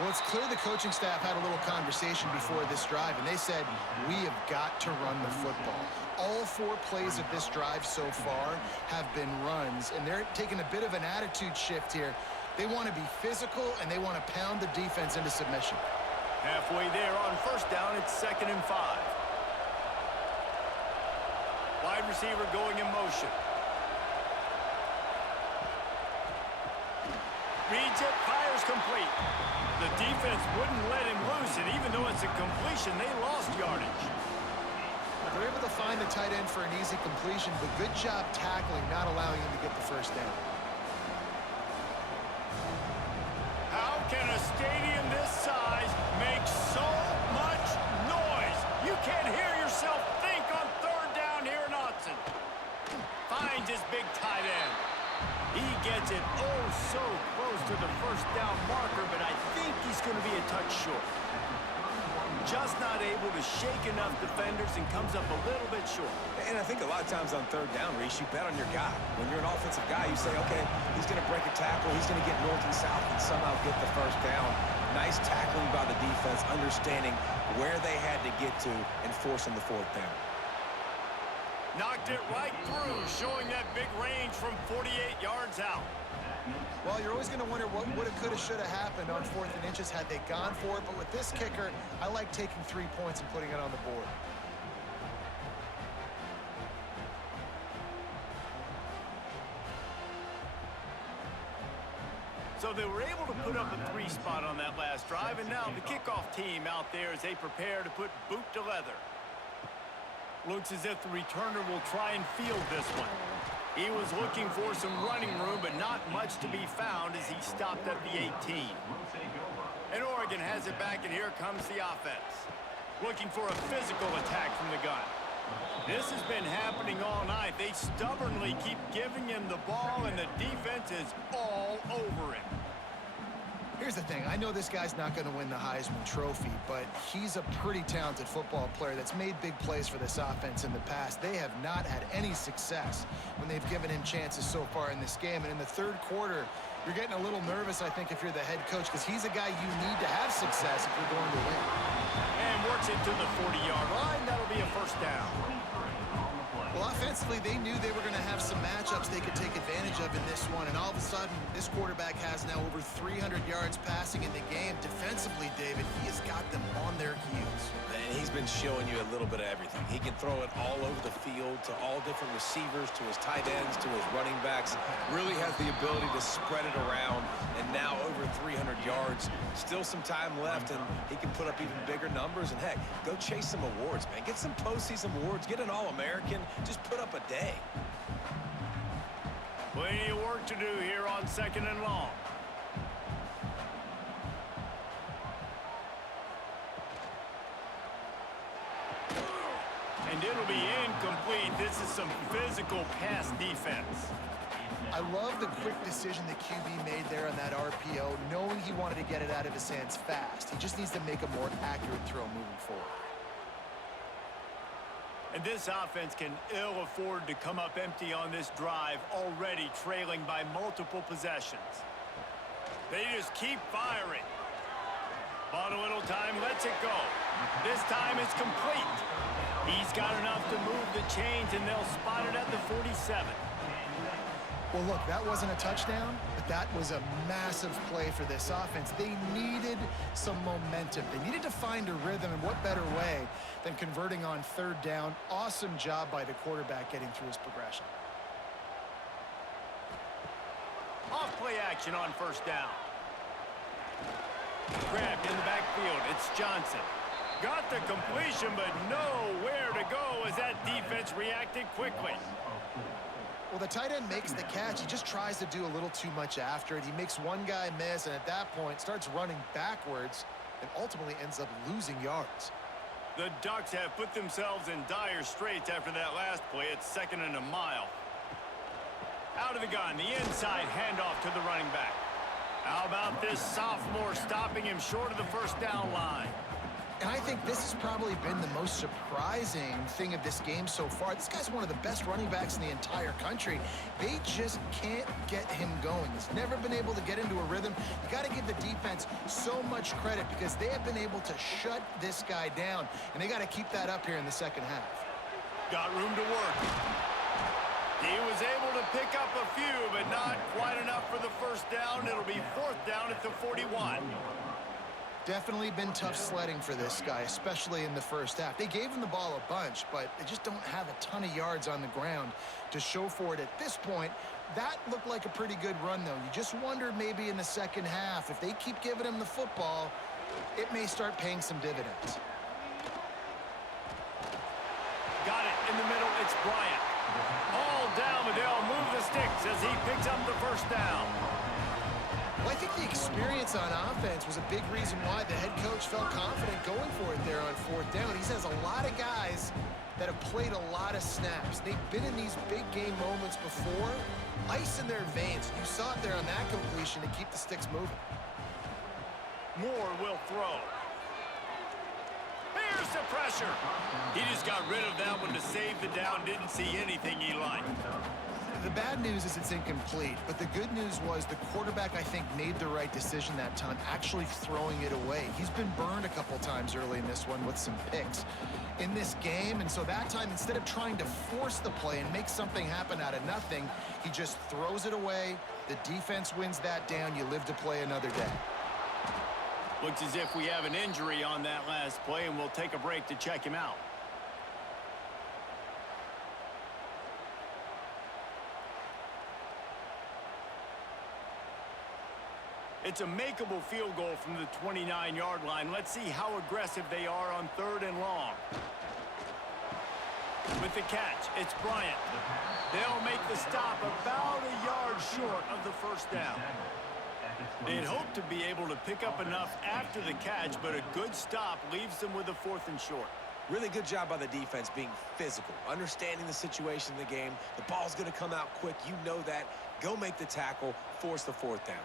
Well, it's clear the coaching staff had a little conversation before this drive, and they said, we have got to run the football. All 4 plays of this drive so far have been runs, and they're taking a bit of an attitude shift here. They want to be physical, and they want to pound the defense into submission. Halfway there on 1st down, it's 2nd and 5. Wide receiver going in motion. Reads it, fires complete. The defense wouldn't let him loose, and even though it's a completion, they lost yardage. They're able to find the tight end for an easy completion, but good job tackling, not allowing him to get the 1st down. How can a stadium this size make so much noise? You can't hear yourself think on 3rd down here in Austin. Finds his big tight end. He gets it oh so close to the 1st down marker, but I think he's going to be a touch short. Just not able to shake enough defenders and comes up a little bit short. And I think a lot of times on 3rd down, Reese, you bet on your guy. When you're an offensive guy, you say, okay, he's going to break a tackle, he's going to get north and south and somehow get the 1st down. Nice tackling by the defense, understanding where they had to get to and forcing the 4th down. Knocked it right through, showing that big range from 48 yards out. Well, you're always going to wonder what woulda, coulda, shoulda happened on 4th and inches had they gone for it. But with this kicker, I like taking 3 points and putting it on the board. So they were able to put up a 3 spot on that last drive, and now the kickoff team out there as they prepare to put boot to leather. Looks as if the returner will try and field this one. He was looking for some running room, but not much to be found as he stopped at the 18. And Oregon has it back, and here comes the offense. Looking for a physical attack from the gun. This has been happening all night. They stubbornly keep giving him the ball, and the defense is all over him. Here's the thing. I know this guy's not going to win the Heisman Trophy, but he's a pretty talented football player that's made big plays for this offense in the past. They have not had any success when they've given him chances so far in this game. And in the third quarter, you're getting a little nervous, I think, if you're the head coach, because he's a guy you need to have success if you're going to win. And works it to the 40-yard line. That'll be a first down. Well, offensively, they knew they were going to have some matchups they could take advantage of in this one, and all of a sudden, this quarterback has now over 300 yards passing in the game. Defensively, David, he has got them on their heels. And he's been showing you a little bit of everything. He can throw it all over the field to all different receivers, to his tight ends, to his running backs. Really has the ability to spread it around, and now over 300 yards. Still some time left, and he can put up even bigger numbers. And, heck, go chase some awards, man. Get some postseason awards. Get an All-American. Just put up a day. Plenty of work to do here on 2nd and long. And it'll be incomplete. This is some physical pass defense. I love the quick decision the QB made there on that RPO, knowing he wanted to get it out of his hands fast. He just needs to make a more accurate throw moving forward. And this offense can ill afford to come up empty on this drive, already trailing by multiple possessions. They just keep firing. Bought a little time, lets it go. This time it's complete. He's got enough to move the chains, and they'll spot it at the 47. Well, look, that wasn't a touchdown, but that was a massive play for this offense. They needed some momentum. They needed to find a rhythm, and what better way than converting on 3rd down. Awesome job by the quarterback getting through his progression. Off play action on 1st down. Grabbed in the backfield. It's Johnson. Got the completion, but nowhere to go as that defense reacted quickly. Well, the tight end makes the catch. He just tries to do a little too much after it. He makes one guy miss, and at that point starts running backwards and ultimately ends up losing yards. The Ducks have put themselves in dire straits after that last play. It's 2nd and a mile. Out of the gun, the inside handoff to the running back. How about this sophomore stopping him short of the 1st down line? And I think this has probably been the most surprising thing of this game so far. This guy's one of the best running backs in the entire country. They just can't get him going. He's never been able to get into a rhythm. You got to give the defense so much credit because they have been able to shut this guy down, and they got to keep that up here in the 2nd half. Got room to work. He was able to pick up a few, but not quite enough for the 1st down. It'll be 4th down at the 41. Definitely been tough sledding for this guy, especially in the 1st half. They gave him the ball a bunch, but they just don't have a ton of yards on the ground to show for it at this point. That looked like a pretty good run, though. You just wonder maybe in the 2nd half, if they keep giving him the football, it may start paying some dividends. Got it in the middle. It's Bryant. All down, but they'll move the sticks as he picks up the 1st down. Well, I think the experience on offense was a big reason why the head coach felt confident going for it there on 4th down. He says a lot of guys that have played a lot of snaps. They've been in these big game moments before. Ice in their veins. You saw it there on that completion to keep the sticks moving. Moore will throw. Here's the pressure. He just got rid of that one to save the down. Didn't see anything he liked. The bad news is it's incomplete, but the good news was the quarterback, I think, made the right decision that time, actually throwing it away. He's been burned a couple times early in this one with some picks in this game, and so that time, instead of trying to force the play and make something happen out of nothing, he just throws it away. The defense wins that down. You live to play another day. Looks as if we have an injury on that last play, and we'll take a break to check him out. It's a makeable field goal from the 29-yard line. Let's see how aggressive they are on 3rd and long. With the catch, it's Bryant. They'll make the stop about a yard short of the 1st down. They'd hope to be able to pick up enough after the catch, but a good stop leaves them with a 4th and short. Really good job by the defense being physical, understanding the situation in the game. The ball's going to come out quick. You know that. Go make the tackle, force the 4th down.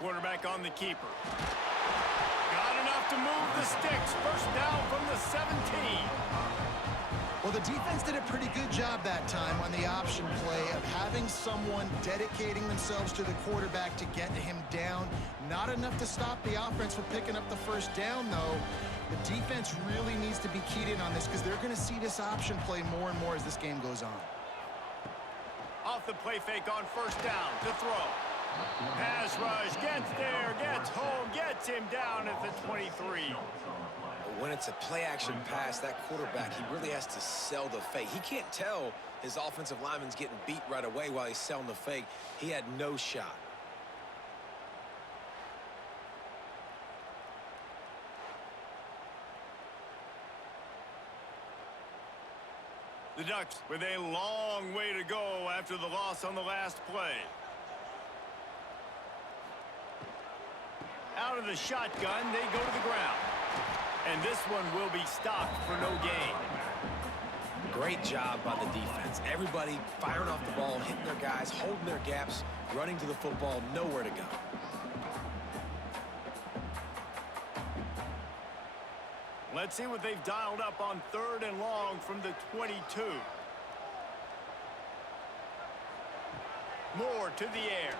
Quarterback on the keeper. Got enough to move the sticks. First down from the 17. Well, the defense did a pretty good job that time on the option play of having someone dedicating themselves to the quarterback to get him down. Not enough to stop the offense from picking up the first down, though. The defense really needs to be keyed in on this because they're going to see this option play more and more as this game goes on. Off the play fake on first down to throw. Pass rush, gets there, gets home, gets him down at the 23. When it's a play-action pass, that quarterback, he really has to sell the fake. He can't tell his offensive lineman's getting beat right away while he's selling the fake. He had no shot. The Ducks with a long way to go after the loss on the last play. Out of the shotgun, they go to the ground. And this one will be stopped for no gain. Great job by the defense. Everybody firing off the ball, hitting their guys, holding their gaps, running to the football, nowhere to go. Let's see what they've dialed up on 3rd and long from the 22. Moore to the air.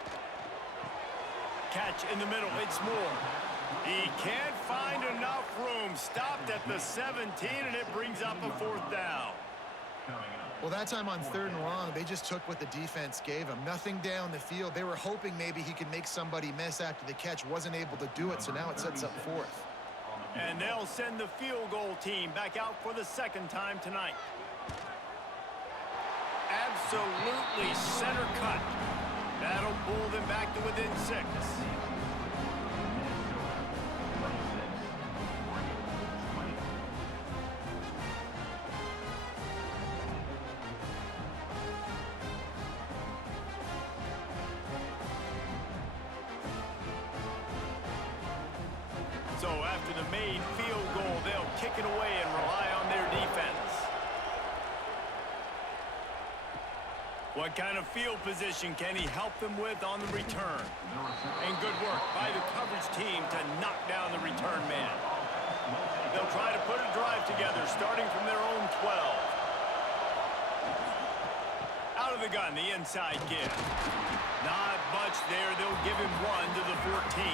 Catch in the middle, it's Moore. He can't find enough room. Stopped at the 17, and it brings up a 4th down. Well, that time on 3rd and long, they just took what the defense gave him. Nothing down the field. They were hoping maybe he could make somebody miss after the catch. Wasn't able to do it, so now it sets up 4th. And they'll send the field goal team back out for the 2nd time tonight. Absolutely center cut. That'll pull them back to within 6. So after the made field goal, they'll kick it away and rely on their defense. What kind of field position can he help them with on the return? And good work by the coverage team to knock down the return man. They'll try to put a drive together starting from their own 12. Out of the gun, the inside give. Not much there. They'll give him 1 to the 14.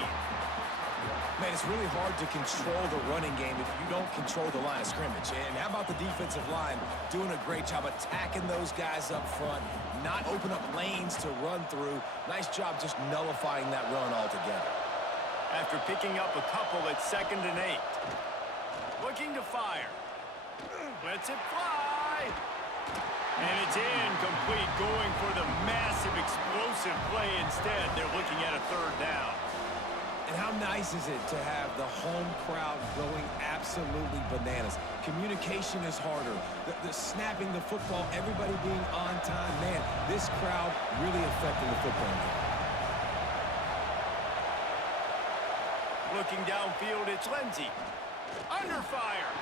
Man, it's really hard to control the running game if you don't control the line of scrimmage. And how about the defensive line doing a great job attacking those guys up front, not open up lanes to run through. Nice job just nullifying that run altogether. After picking up a couple at 2nd and 8. Looking to fire. Lets it fly. And it's incomplete, going for the massive explosive play instead. They're looking at a 3rd down. And how nice is it to have the home crowd going absolutely bananas? Communication is harder. The snapping the football, everybody being on time. Man, this crowd really affecting the football game. Looking downfield, it's Lindsey. Under fire.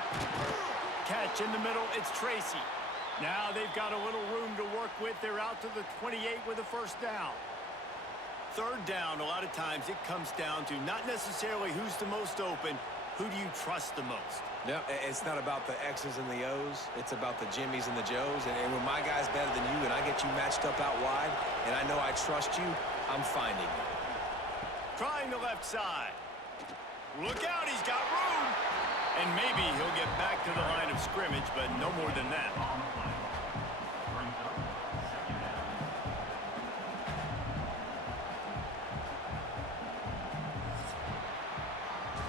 Catch in the middle, it's Tracy. Now they've got a little room to work with. They're out to the 28 with a 1st down. 3rd down, a lot of times it comes down to not necessarily who's the most open, who do you trust the most? Yeah, it's not about the X's and the O's. It's about the Jimmies and the Joes. And when my guy's better than you and I get you matched up out wide and I know I trust you, I'm finding you. Trying the left side. Look out, he's got room. And maybe he'll get back to the line of scrimmage, but no more than that.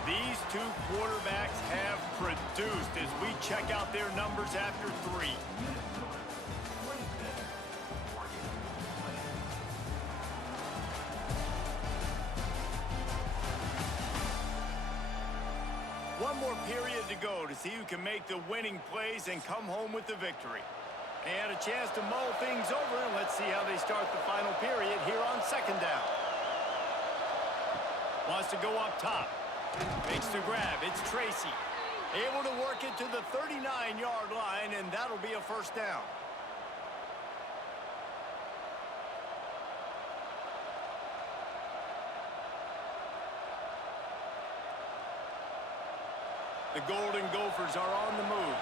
These two quarterbacks have produced as we check out their numbers after 3. One more period to go to see who can make the winning plays and come home with the victory. And a chance to mull things over, and let's see how they start the final period here on second down. Wants to go up top. Makes the grab. It's Tracy. Able to work it to the 39-yard line, and that'll be a first down. The Golden Gophers are on the move.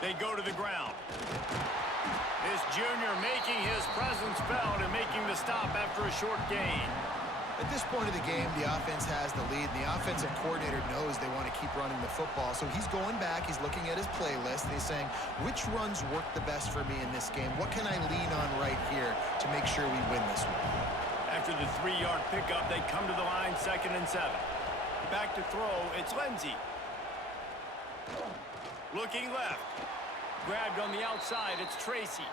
They go to the ground. This junior making his presence felt and making the stop after a short gain. At this point of the game, the offense has the lead. And the offensive coordinator knows they want to keep running the football. So he's going back, he's looking at his playlist, and he's saying, which runs work the best for me in this game? What can I lean on right here to make sure we win this one? After the 3-yard pickup, they come to the line, 2nd and 7. Back to throw, it's Lindsey. Looking left. Grabbed on the outside, it's Tracy.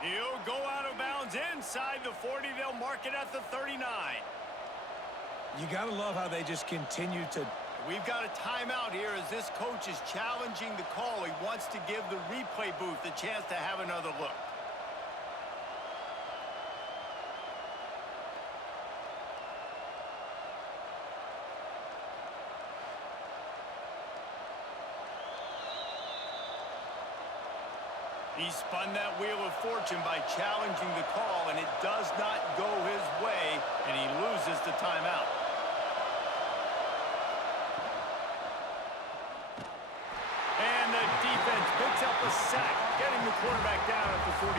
He'll go out of bounds inside the 40. They'll mark it at the 39. You got to love how they just continue to... We've got a timeout here as this coach is challenging the call. He wants to give the replay booth a chance to have another look. He spun that wheel of fortune by challenging the call, and it does not go his way, and he loses the timeout. And the defense picks up a sack, getting the quarterback down at the 44.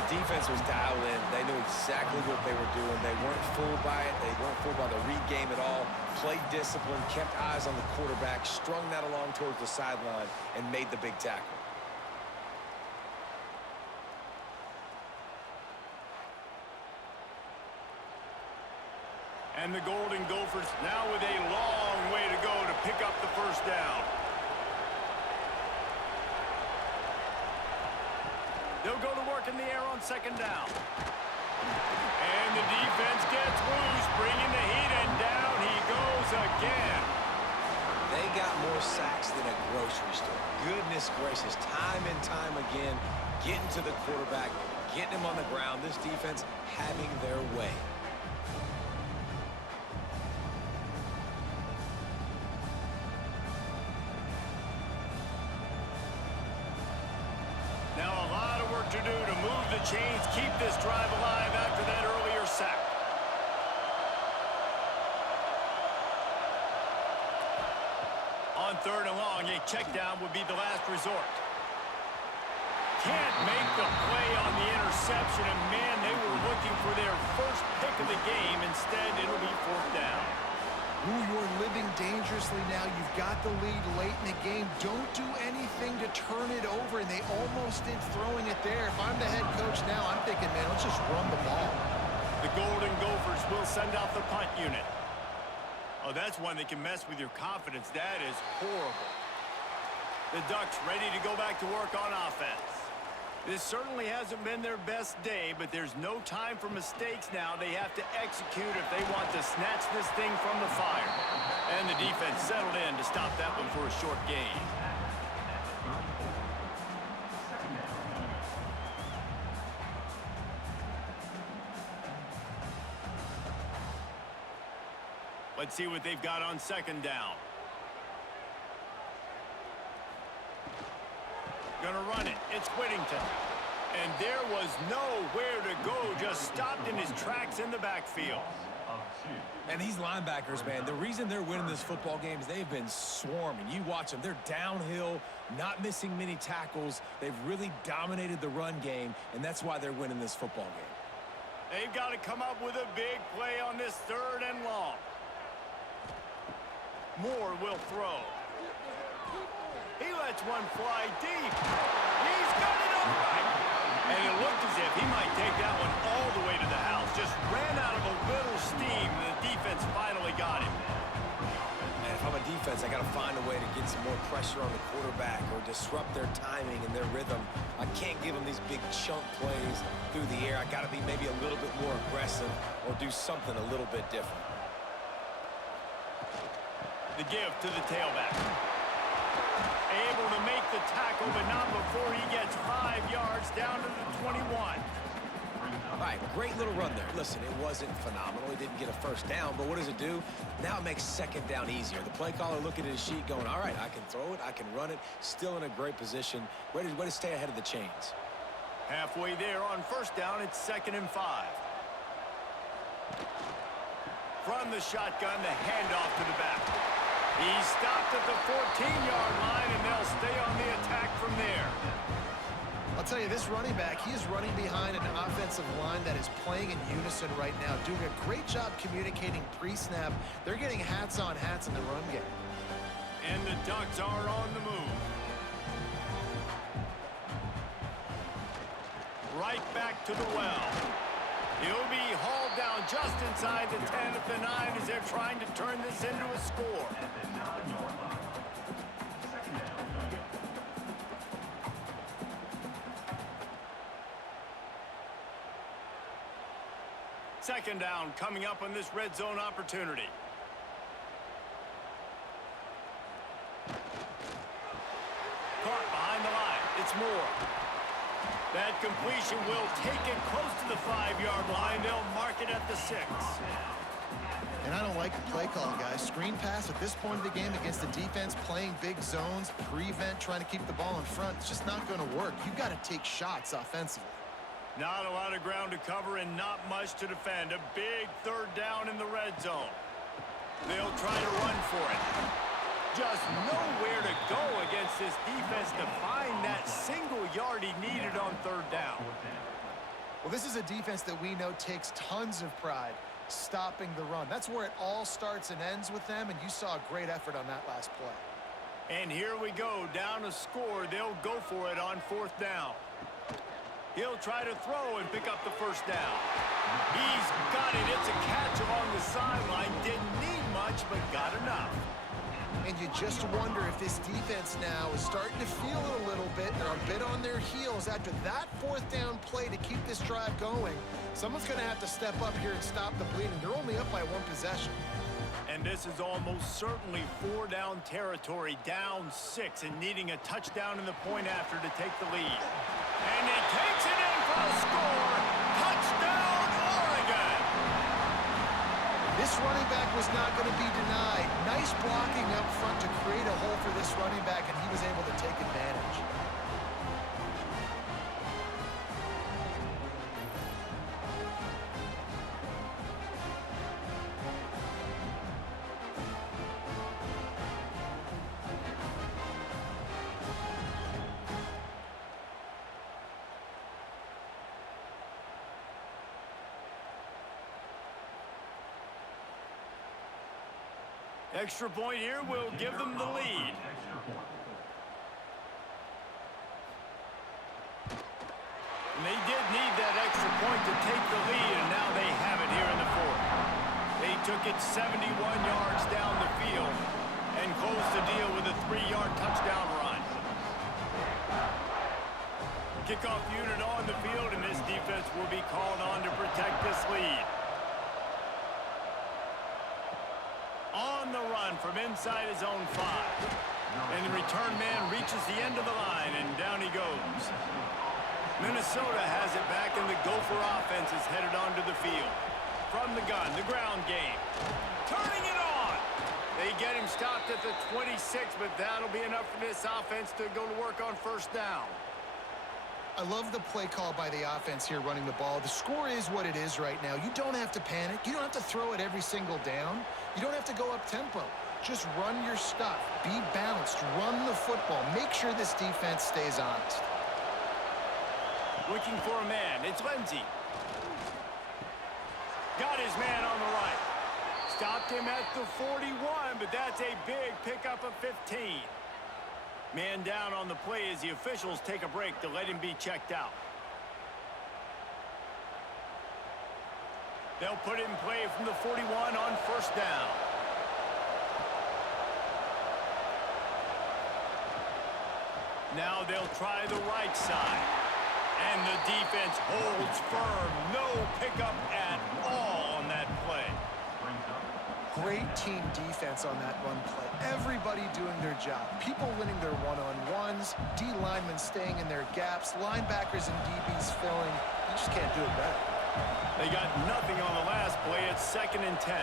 The defense was dialed in. They knew exactly what they were doing. They weren't fooled by it. They weren't fooled by the read game at all. Played discipline, kept eyes on the quarterback, strung that along towards the sideline, and made the big tackle. And the Golden Gophers now with a long way to go to pick up the first down. They'll go to work in the air on 2nd down. And the defense gets loose, bringing the heat, and down he goes again. They got more sacks than a grocery store. Goodness gracious, time and time again, getting to the quarterback, getting him on the ground. This defense having their way. Now a lot of work to do to move the chains, keep this drive alive after that earlier sack. On 3rd and long, a check down would be the last resort. Can't make the play on the interception, and man, they were looking for their first pick of the game. Instead, it'll be 4th down. Ooh, you're living dangerously now. You've got the lead late in the game. Don't do anything to turn it over, and they almost did throwing it there. If I'm the head coach now, I'm thinking, man, let's just run the ball. The Golden Gophers will send out the punt unit. Oh, that's one that can mess with your confidence. That is horrible. The Ducks ready to go back to work on offense. This certainly hasn't been their best day, but there's no time for mistakes now. They have to execute if they want to snatch this thing from the fire. And the defense settled in to stop that one for a short gain. Let's see what they've got on 2nd down. Gonna run it. It's Whittington. And there was nowhere to go. Just stopped in his tracks in the backfield. And these linebackers, man, the reason they're winning this football game is they've been swarming. You watch them. They're downhill, not missing many tackles. They've really dominated the run game, and that's why they're winning this football game. They've got to come up with a big play on this 3rd and long. Moore will throw. He lets one fly deep. He's got it all right. And it looked as if he might take that one all the way to the house. Just ran out of a little steam, and the defense finally got him. And if I'm a defense, I got to find a way to get some more pressure on the quarterback or disrupt their timing and their rhythm. I can't give them these big chunk plays through the air. I got to be maybe a little bit more aggressive or do something a little bit different. The give to the tailback. Able to make the tackle, but not before he gets 5 yards down to the 21. All right, great little run there. Listen, it wasn't phenomenal. He didn't get a first down, but what does it do? Now it makes second down easier. The play caller looking at his sheet going, all right, I can throw it, I can run it, still in a great position, ready to stay ahead of the chains. Halfway there on first down, it's 2nd and 5. From the shotgun, the handoff to the back. He stopped at the 14-yard line, and they'll stay on the attack from there. I'll tell you, this running back, he is running behind an offensive line that is playing in unison right now, doing a great job communicating pre-snap. They're getting hats on hats in the run game. And the Ducks are on the move. Right back to the well. He'll be hauled down just inside the 10 at the 9 as they're trying to turn this into a score. Second down coming up on this red zone opportunity. Caught behind the line. It's Moore. That completion will take it close to the 5-yard line. They'll mark it at the 6. And I don't like the play call, guys. Screen pass at this point of the game against the defense playing big zones, prevent, trying to keep the ball in front. It's just not going to work. You've got to take shots offensively. Not a lot of ground to cover and not much to defend. A big 3rd down in the red zone. They'll try to run for it. Just nowhere to go against this defense to find that single yard he needed on 3rd down. Well, this is a defense that we know takes tons of pride stopping the run. That's where it all starts and ends with them, and you saw a great effort on that last play. And here we go, down a score. They'll go for it on 4th down. He'll try to throw and pick up the 1st down. He's got it. It's a catch along the sideline. Didn't need much, but got enough. And you just wonder if this defense now is starting to feel it a little bit. They're a bit on their heels after that 4th down play to keep this drive going. Someone's going to have to step up here and stop the bleeding. They're only up by 1 possession. And this is almost certainly 4-down territory, down 6, and needing a touchdown in the point after to take the lead. And he takes it in for a score. Touchdown, Oregon! This running back was not going to be denied. Nice blocking up front to create a hole for this running back, and he was able to take advantage. Extra point here will give them the lead. And they did need that extra point to take the lead, and now they have it here in the 4th. They took it 71 yards down the field and closed the deal with a 3-yard touchdown run. Kickoff unit on the field, and this defense will be called on to protect this lead. On the run from inside his own 5. And the return man reaches the end of the line, and down he goes. Minnesota has it back, and the Gopher offense is headed onto the field. From the gun, the ground game. Turning it on! They get him stopped at the 26, but that'll be enough for this offense to go to work on 1st down. I love the play call by the offense here running the ball. The score is what it is right now. You don't have to panic. You don't have to throw it every single down. You don't have to go up tempo. Just run your stuff. Be balanced. Run the football. Make sure this defense stays honest. Looking for a man. It's Lindsey. Got his man on the right. Stopped him at the 41, but that's a big pickup of 15. Man down on the play as the officials take a break to let him be checked out. They'll put it in play from the 41 on 1st down. Now they'll try the right side. And the defense holds firm. No pickup at all on that play. great team defense on that run play. Everybody doing their job. People winning their one-on-ones, D linemen staying in their gaps, linebackers and DBs filling. You just can't do it better. They got nothing on the last play. It's 2nd and 10.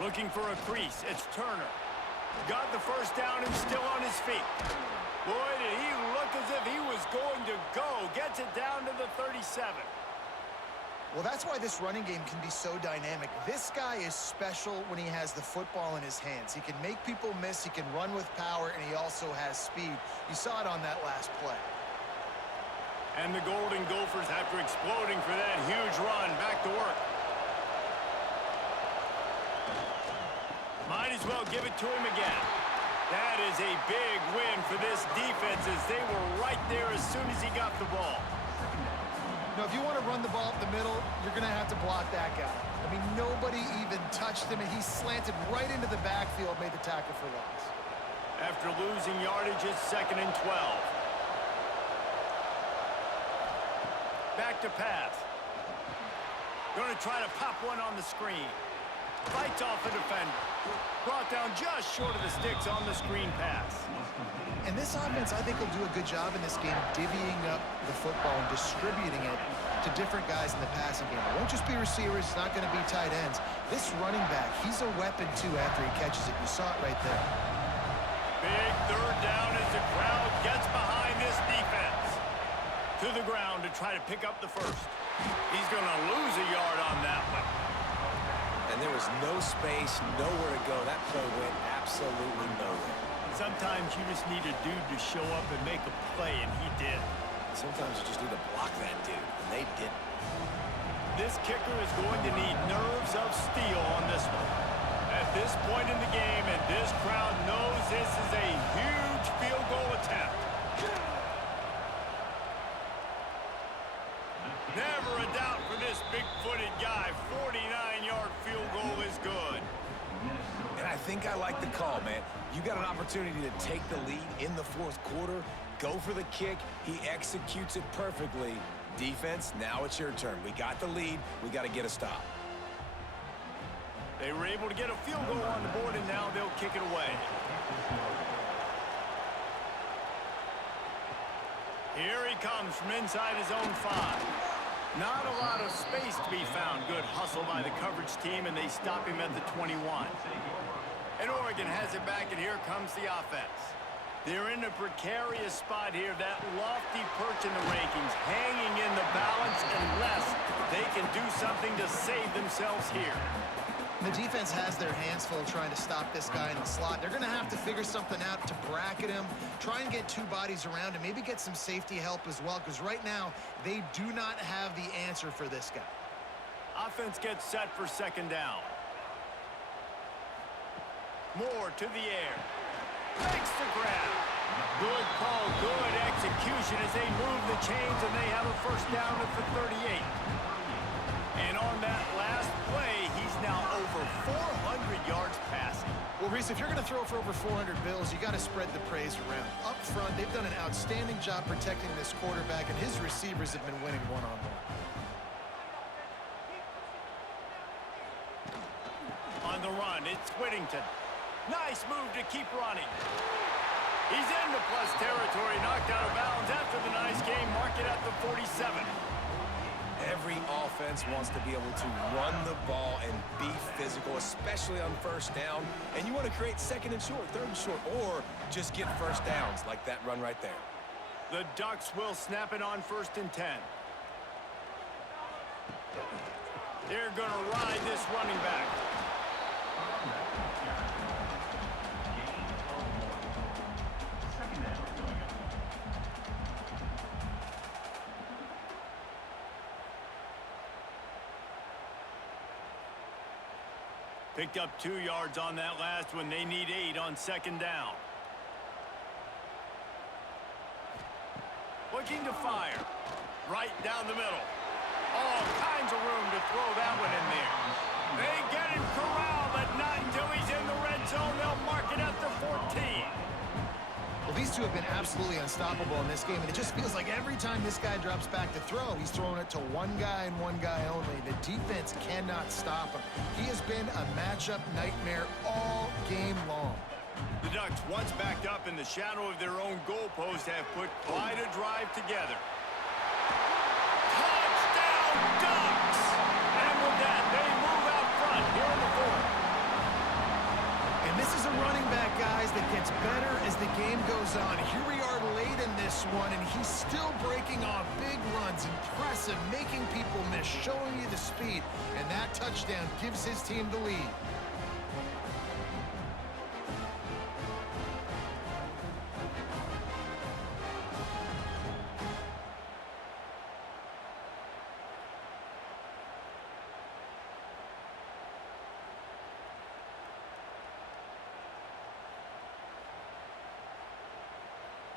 Looking for a crease. It's Turner. Got the first down and still on his feet. Boy, did he look as if he was going to go. Gets it down to the 37. Well, that's why this running game can be so dynamic. This guy is special when he has the football in his hands. He can make people miss, he can run with power, and he also has speed. You saw it on that last play. And the Golden Gophers, after exploding for that huge run, back to work. Might as well give it to him again. That is a big win for this defense as they were right there as soon as he got the ball. Now, if you want to run the ball up the middle, you're going to have to block that guy. I mean, nobody even touched him, and he slanted right into the backfield, made the tackle for loss. After losing yardage, it's 2nd and 12. Back to pass. Going to try to pop one on the screen. Fights off a defender. Brought down just short of the sticks on the screen pass. And this offense, I think, will do a good job in this game divvying up the football and distributing it to different guys in the passing game. It won't just be receivers. It's not going to be tight ends. This running back, he's a weapon, too, after he catches it. You saw it right there. Big 3rd down as the crowd gets behind this defense. To the ground to try to pick up the first. He's going to lose a yard on that one. And there was no space, nowhere to go. That play went absolutely nowhere. Sometimes you just need a dude to show up and make a play, and he did. Sometimes you just need to block that dude, and they didn't. This kicker is going to need nerves of steel on this one. At this point in the game, and this crowd knows this is a huge field goal attempt. Never a doubt for this big-footed guy. 49-yard field goal is good. And I think I like the call, man. You got an opportunity to take the lead in the 4th quarter. Go for the kick. He executes it perfectly. Defense, now it's your turn. We got the lead. We got to get a stop. They were able to get a field goal on the board, and now they'll kick it away. Here he comes from inside his own 5. Not a lot of space to be found. Good hustle by the coverage team, and they stop him at the 21. And Oregon has it back, and here comes the offense. They're in a precarious spot here. That lofty perch in the rankings, hanging in the balance unless they can do something to save themselves here. The defense has their hands full trying to stop this guy in the slot. They're going to have to figure something out to bracket him, try and get 2 bodies around him, maybe get some safety help as well, because right now they do not have the answer for this guy. Offense gets set for 2nd down. Moore to the air. Makes the grab. Good call, good execution as they move the chains, and they have a first down at the 38. And on that last play, he's now over 400 yards passing. Well, Reese, if you're going to throw for over 400 bills, you got to spread the praise around. Up front, they've done an outstanding job protecting this quarterback, and his receivers have been winning one-on-one. On the run, it's Whittington. Nice move to keep running. He's into plus territory, knocked out of bounds after the nice game. Mark it at the 47. Every offense wants to be able to run the ball and be physical, especially on 1st down. And you want to create 2nd and short, 3rd and short, or just get first downs like that run right there. The Ducks will snap it on 1st and 10. They're going to ride this running back. Picked up 2 yards on that last one. They need 8 on 2nd down. Looking to fire. Right down the middle. All kinds of room to throw that one in there. They get him corralled, but not until he's in the red zone. They'll mark it at the 14. Well, these These two have been absolutely unstoppable in this game, and it just feels like every time this guy drops back to throw, he's throwing it to one guy and one guy only. The defense cannot stop him. He has been a matchup nightmare all game long. The Ducks, once backed up in the shadow of their own goalpost, have put quite a drive together. Touchdown, Ducks! And with that, they move out front here in the fourth. And this is a running back, guys, that gets better as the game goes on. Here we are late in this one, and he's still breaking off big runs. Impressive, making people miss, showing you the speed. And that touchdown gives his team the lead.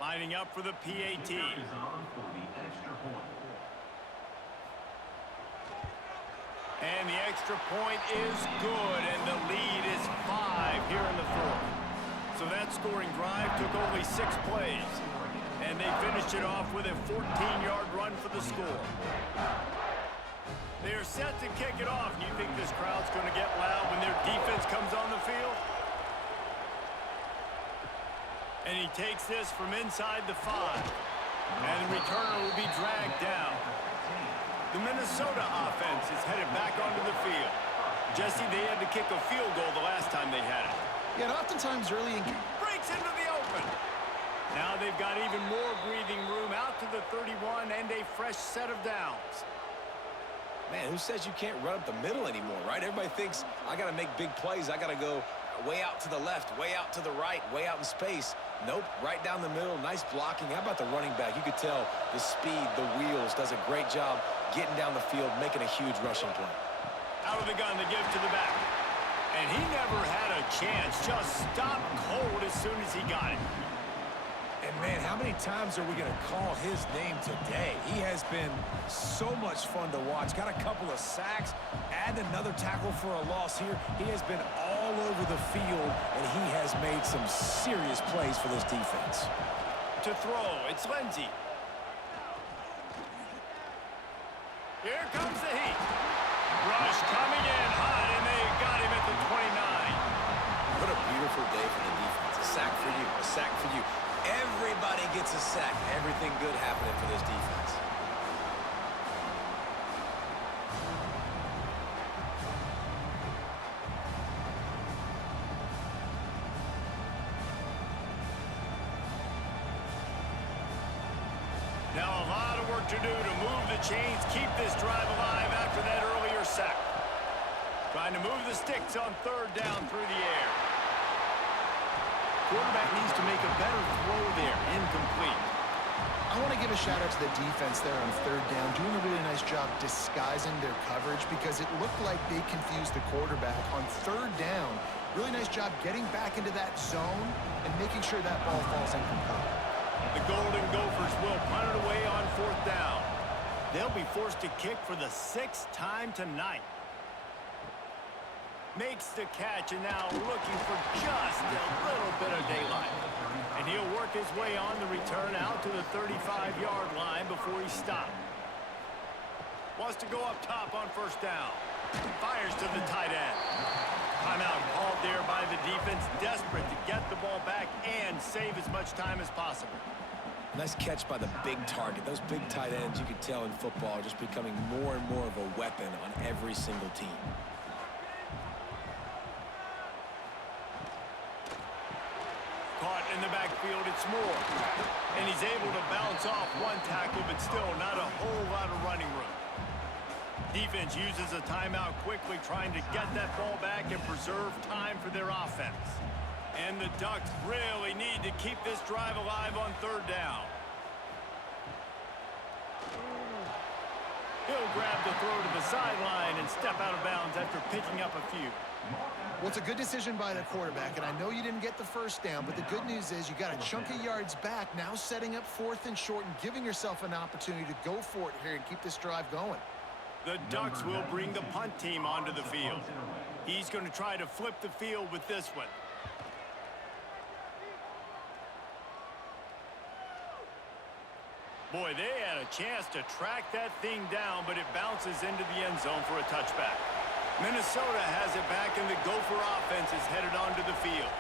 Lining up for the PAT. And the extra point is good, and the lead is 5 here in the fourth. So that scoring drive took only 6 plays, and they finished it off with a 14-yard run for the score. They are set to kick it off. Do you think this crowd's going to get loud when their defense comes on the field? And he takes this from inside the 5. And the returner will be dragged down. The Minnesota offense is headed back onto the field. Jesse, they had to kick a field goal the last time they had it. Yeah, and oftentimes early in... Breaks into the open. Now they've got even more breathing room out to the 31 and a fresh set of downs. Man, who says you can't run up the middle anymore, right? Everybody thinks, I got to make big plays. I got to go way out to the left, way out to the right, way out in space. Nope, right down the middle, nice blocking. How about the running back? You could tell the speed, the wheels, does a great job getting down the field, making a huge rushing play. Out of the gun to give to the back. And he never had a chance, just stopped cold as soon as he got it. And man, how many times are we going to call his name today? He has been so much fun to watch. Got a couple of sacks, add another tackle for a loss here. He has been all over the field, and he has made some serious plays for this defense. To throw, it's Lindsey. Here comes the heat. Rush coming in hot, and they got him at the 29. What a beautiful day for the defense. A sack for you, a sack for you. Everybody gets a sack. Everything good happening for this defense. Now a lot of work to do to move the chains, keep this drive alive after that earlier sack. Trying to move the sticks on 3rd down through the air. Quarterback needs to make a better throw there. Incomplete. I want to give a shout-out to the defense there on 3rd down, doing a really nice job disguising their coverage because it looked like they confused the quarterback on 3rd down. Really nice job getting back into that zone and making sure that ball falls incomplete. The Golden Gophers will punt it away on 4th down. They'll be forced to kick for the 6th time tonight. Makes the catch, and now looking for just a little bit of daylight. And he'll work his way on the return out to the 35-yard line before he stopped. Wants to go up top on 1st down. Fires to the tight end. Timeout called there by the defense, desperate to get the ball back and save as much time as possible. Nice catch by the big target. Those big tight ends, you could tell in football, are just becoming more and more of a weapon on every single team. Caught in the backfield, it's Moore. And he's able to bounce off one tackle, but still not a whole lot of running room. Defense uses a timeout quickly, trying to get that ball back and preserve time for their offense. And the Ducks really need to keep this drive alive on 3rd down. He'll grab the throw to the sideline and step out of bounds after picking up a few. Well, it's a good decision by the quarterback, and I know you didn't get the 1st down, but the good news is you got a chunk of yards back, now setting up 4th and short and giving yourself an opportunity to go for it here and keep this drive going. The Ducks will bring the punt team onto the field. He's going to try to flip the field with this one. Boy, they had a chance to track that thing down, but it bounces into the end zone for a touchback. Minnesota has it back, and the Gopher offense is headed onto the field.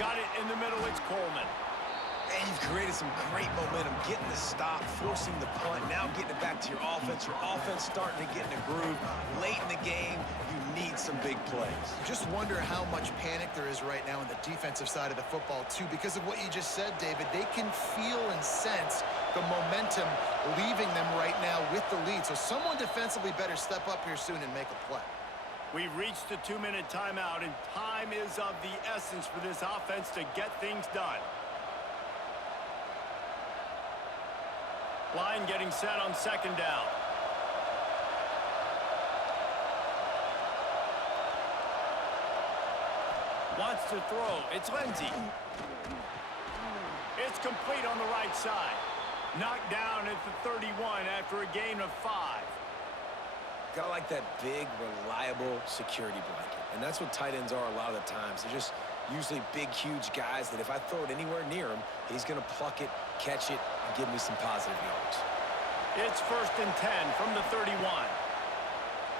Got it in the middle. It's Coleman. And you've created some great momentum, getting the stop, forcing the punt, now getting it back to your offense. Your offense starting to get in a groove. Late in the game, you need some big plays. Just wonder how much panic there is right now on the defensive side of the football, too. Because of what you just said, David, they can feel and sense the momentum leaving them right now with the lead. So someone defensively better step up here soon and make a play. We've reached the 2-minute timeout, and time is of the essence for this offense to get things done. Line getting set on second down. Wants to throw. It's Lindsey. It's complete on the right side. Knocked down at the 31 after a gain of 5. Gotta like that big, reliable security blanket. And that's what tight ends are a lot of the times. They're just usually big, huge guys that if I throw it anywhere near him, he's going to pluck it, catch it, and give me some positive yards. It's 1st and 10 from the 31.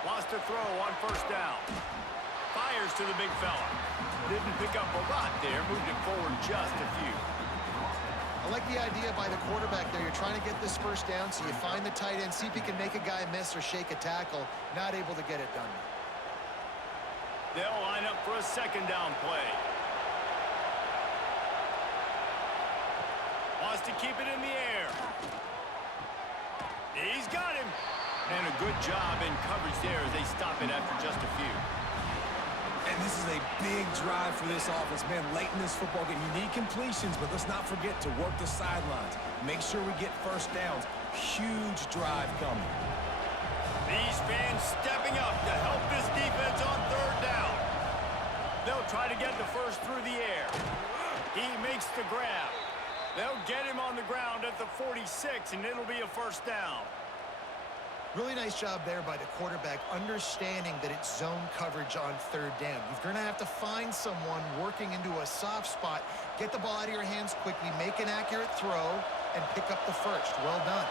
Wants to throw on first down. Fires to the big fella. Didn't pick up a lot there. Moved it forward just a few. I like the idea by the quarterback there. You're trying to get this first down, so you find the tight end, see if he can make a guy miss or shake a tackle. Not able to get it done. They'll line up for a second down play. Wants to keep it in the air. He's got him. And a good job in coverage there as they stop it after just a few. And this is a big drive for this offense. Man, late in this football game, you need completions, but let's not forget to work the sidelines. Make sure we get first downs. Huge drive coming. These fans stepping up to help this defense on third down. They'll try to get the first through the air. He makes the grab. They'll get him on the ground at the 46, and it'll be a first down. Really nice job there by the quarterback, understanding that it's zone coverage on third down. You're going to have to find someone working into a soft spot, get the ball out of your hands quickly, make an accurate throw, and pick up the first. Well done.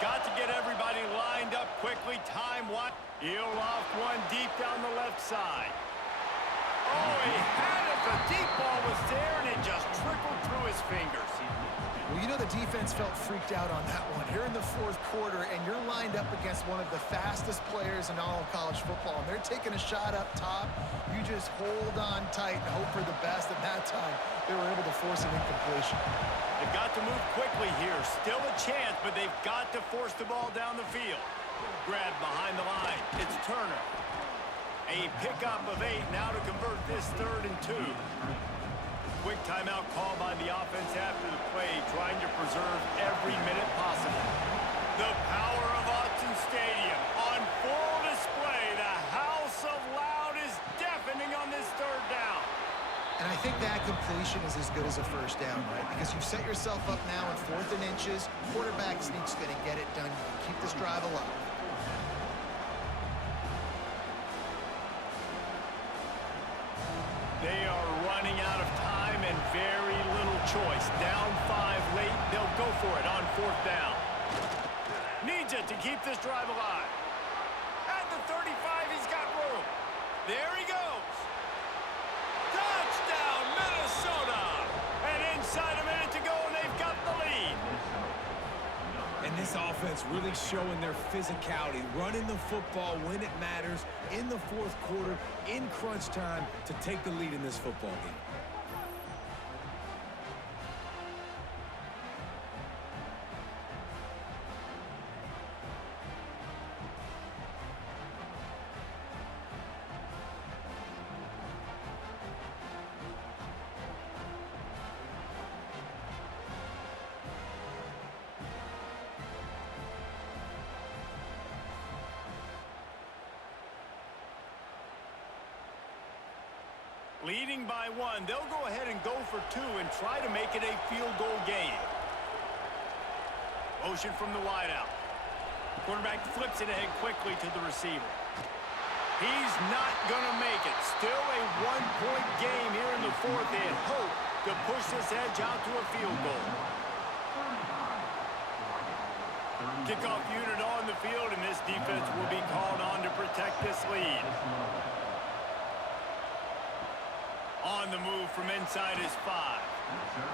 Got to get everybody lined up quickly. Time what? He'll off one deep down the left side. Oh, he had it. The deep ball was there, and it just trickled through his fingers. Well, you know the defense felt freaked out on that one. Here in the fourth quarter, and you're lined up against one of the fastest players in all of college football, and they're taking a shot up top. You just hold on tight and hope for the best. At that time, they were able to force an incompletion. They've got to move quickly here. Still a chance, but they've got to force the ball down the field. Grab behind the line. It's Turner. A pickup of 8 now to convert this 3rd and 2. Quick timeout call by the offense after the play, trying to preserve every minute possible. The power of Autzen Stadium on full display. The house of loud is deafening on this third down. And I think that completion is as good as a first down, right? Because you've set yourself up now in 4th and inches. Quarterback sneak's going to get it done. You can keep this drive alive. They are running out of time and very little choice. Down 5 late, they'll go for it on 4th down. Needs it to keep this drive alive. At the 35, he's got room. There he goes. Touchdown, Minnesota! And inside a minute to go, and they've got the lead. And this offense really showing their physicality, running the football when it matters, in the fourth quarter, in crunch time, to take the lead in this football game. Leading by 1, they'll go ahead and go for 2 and try to make it a field goal game. Motion from the wideout. Quarterback flips it ahead quickly to the receiver. He's not going to make it. Still a 1-point game here in the fourth, and hope to push this edge out to a field goal. Kickoff unit on the field, and this defense will be called on to protect this lead. On the move from inside his 5.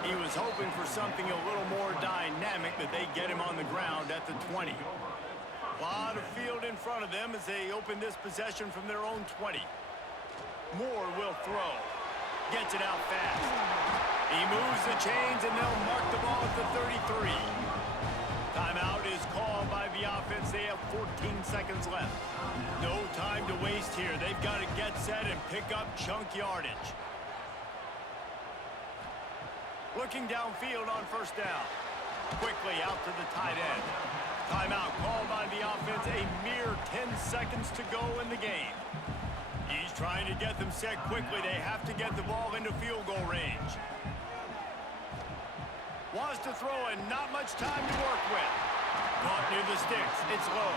He was hoping for something a little more dynamic, that they get him on the ground at the 20. A lot of field in front of them as they open this possession from their own 20. Moore will throw. Gets it out fast. He moves the chains, and they'll mark the ball at the 33. Timeout is called by the offense. They have 14 seconds left. No time to waste here. They've got to get set and pick up chunk yardage. Looking downfield on first down. Quickly out to the tight end. Timeout called by the offense. A mere 10 seconds to go in the game. He's trying to get them set quickly. They have to get the ball into field goal range. Wants to throw and not much time to work with. Caught near the sticks. It's low.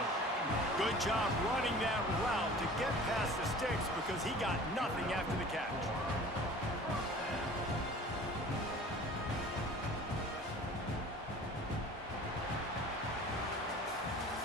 Good job running that route to get past the sticks because he got nothing after the catch.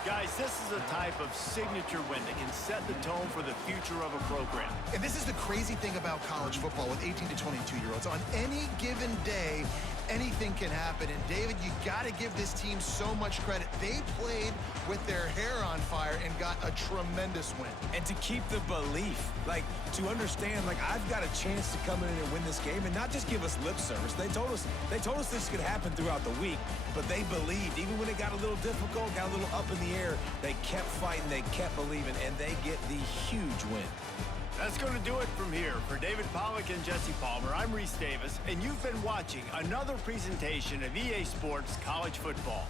Guys, this is a type of signature win that can set the tone for the future of a program. And this is the crazy thing about college football with 18 to 22-year-olds. On any given day, anything can happen. And, David, you got to give this team so much credit. They played with their hair on fire and got a tremendous win. And to keep the belief, like, to understand, like, I've got a chance to come in and win this game and not just give us lip service. They told us this could happen throughout the week, but they believed. Even when it got a little difficult, got a little up in the air, they kept fighting, they kept believing, and they get the huge win. That's going to do it from here. For David Pollack and Jesse Palmer, I'm Reese Davis, and you've been watching another presentation of EA Sports College Football.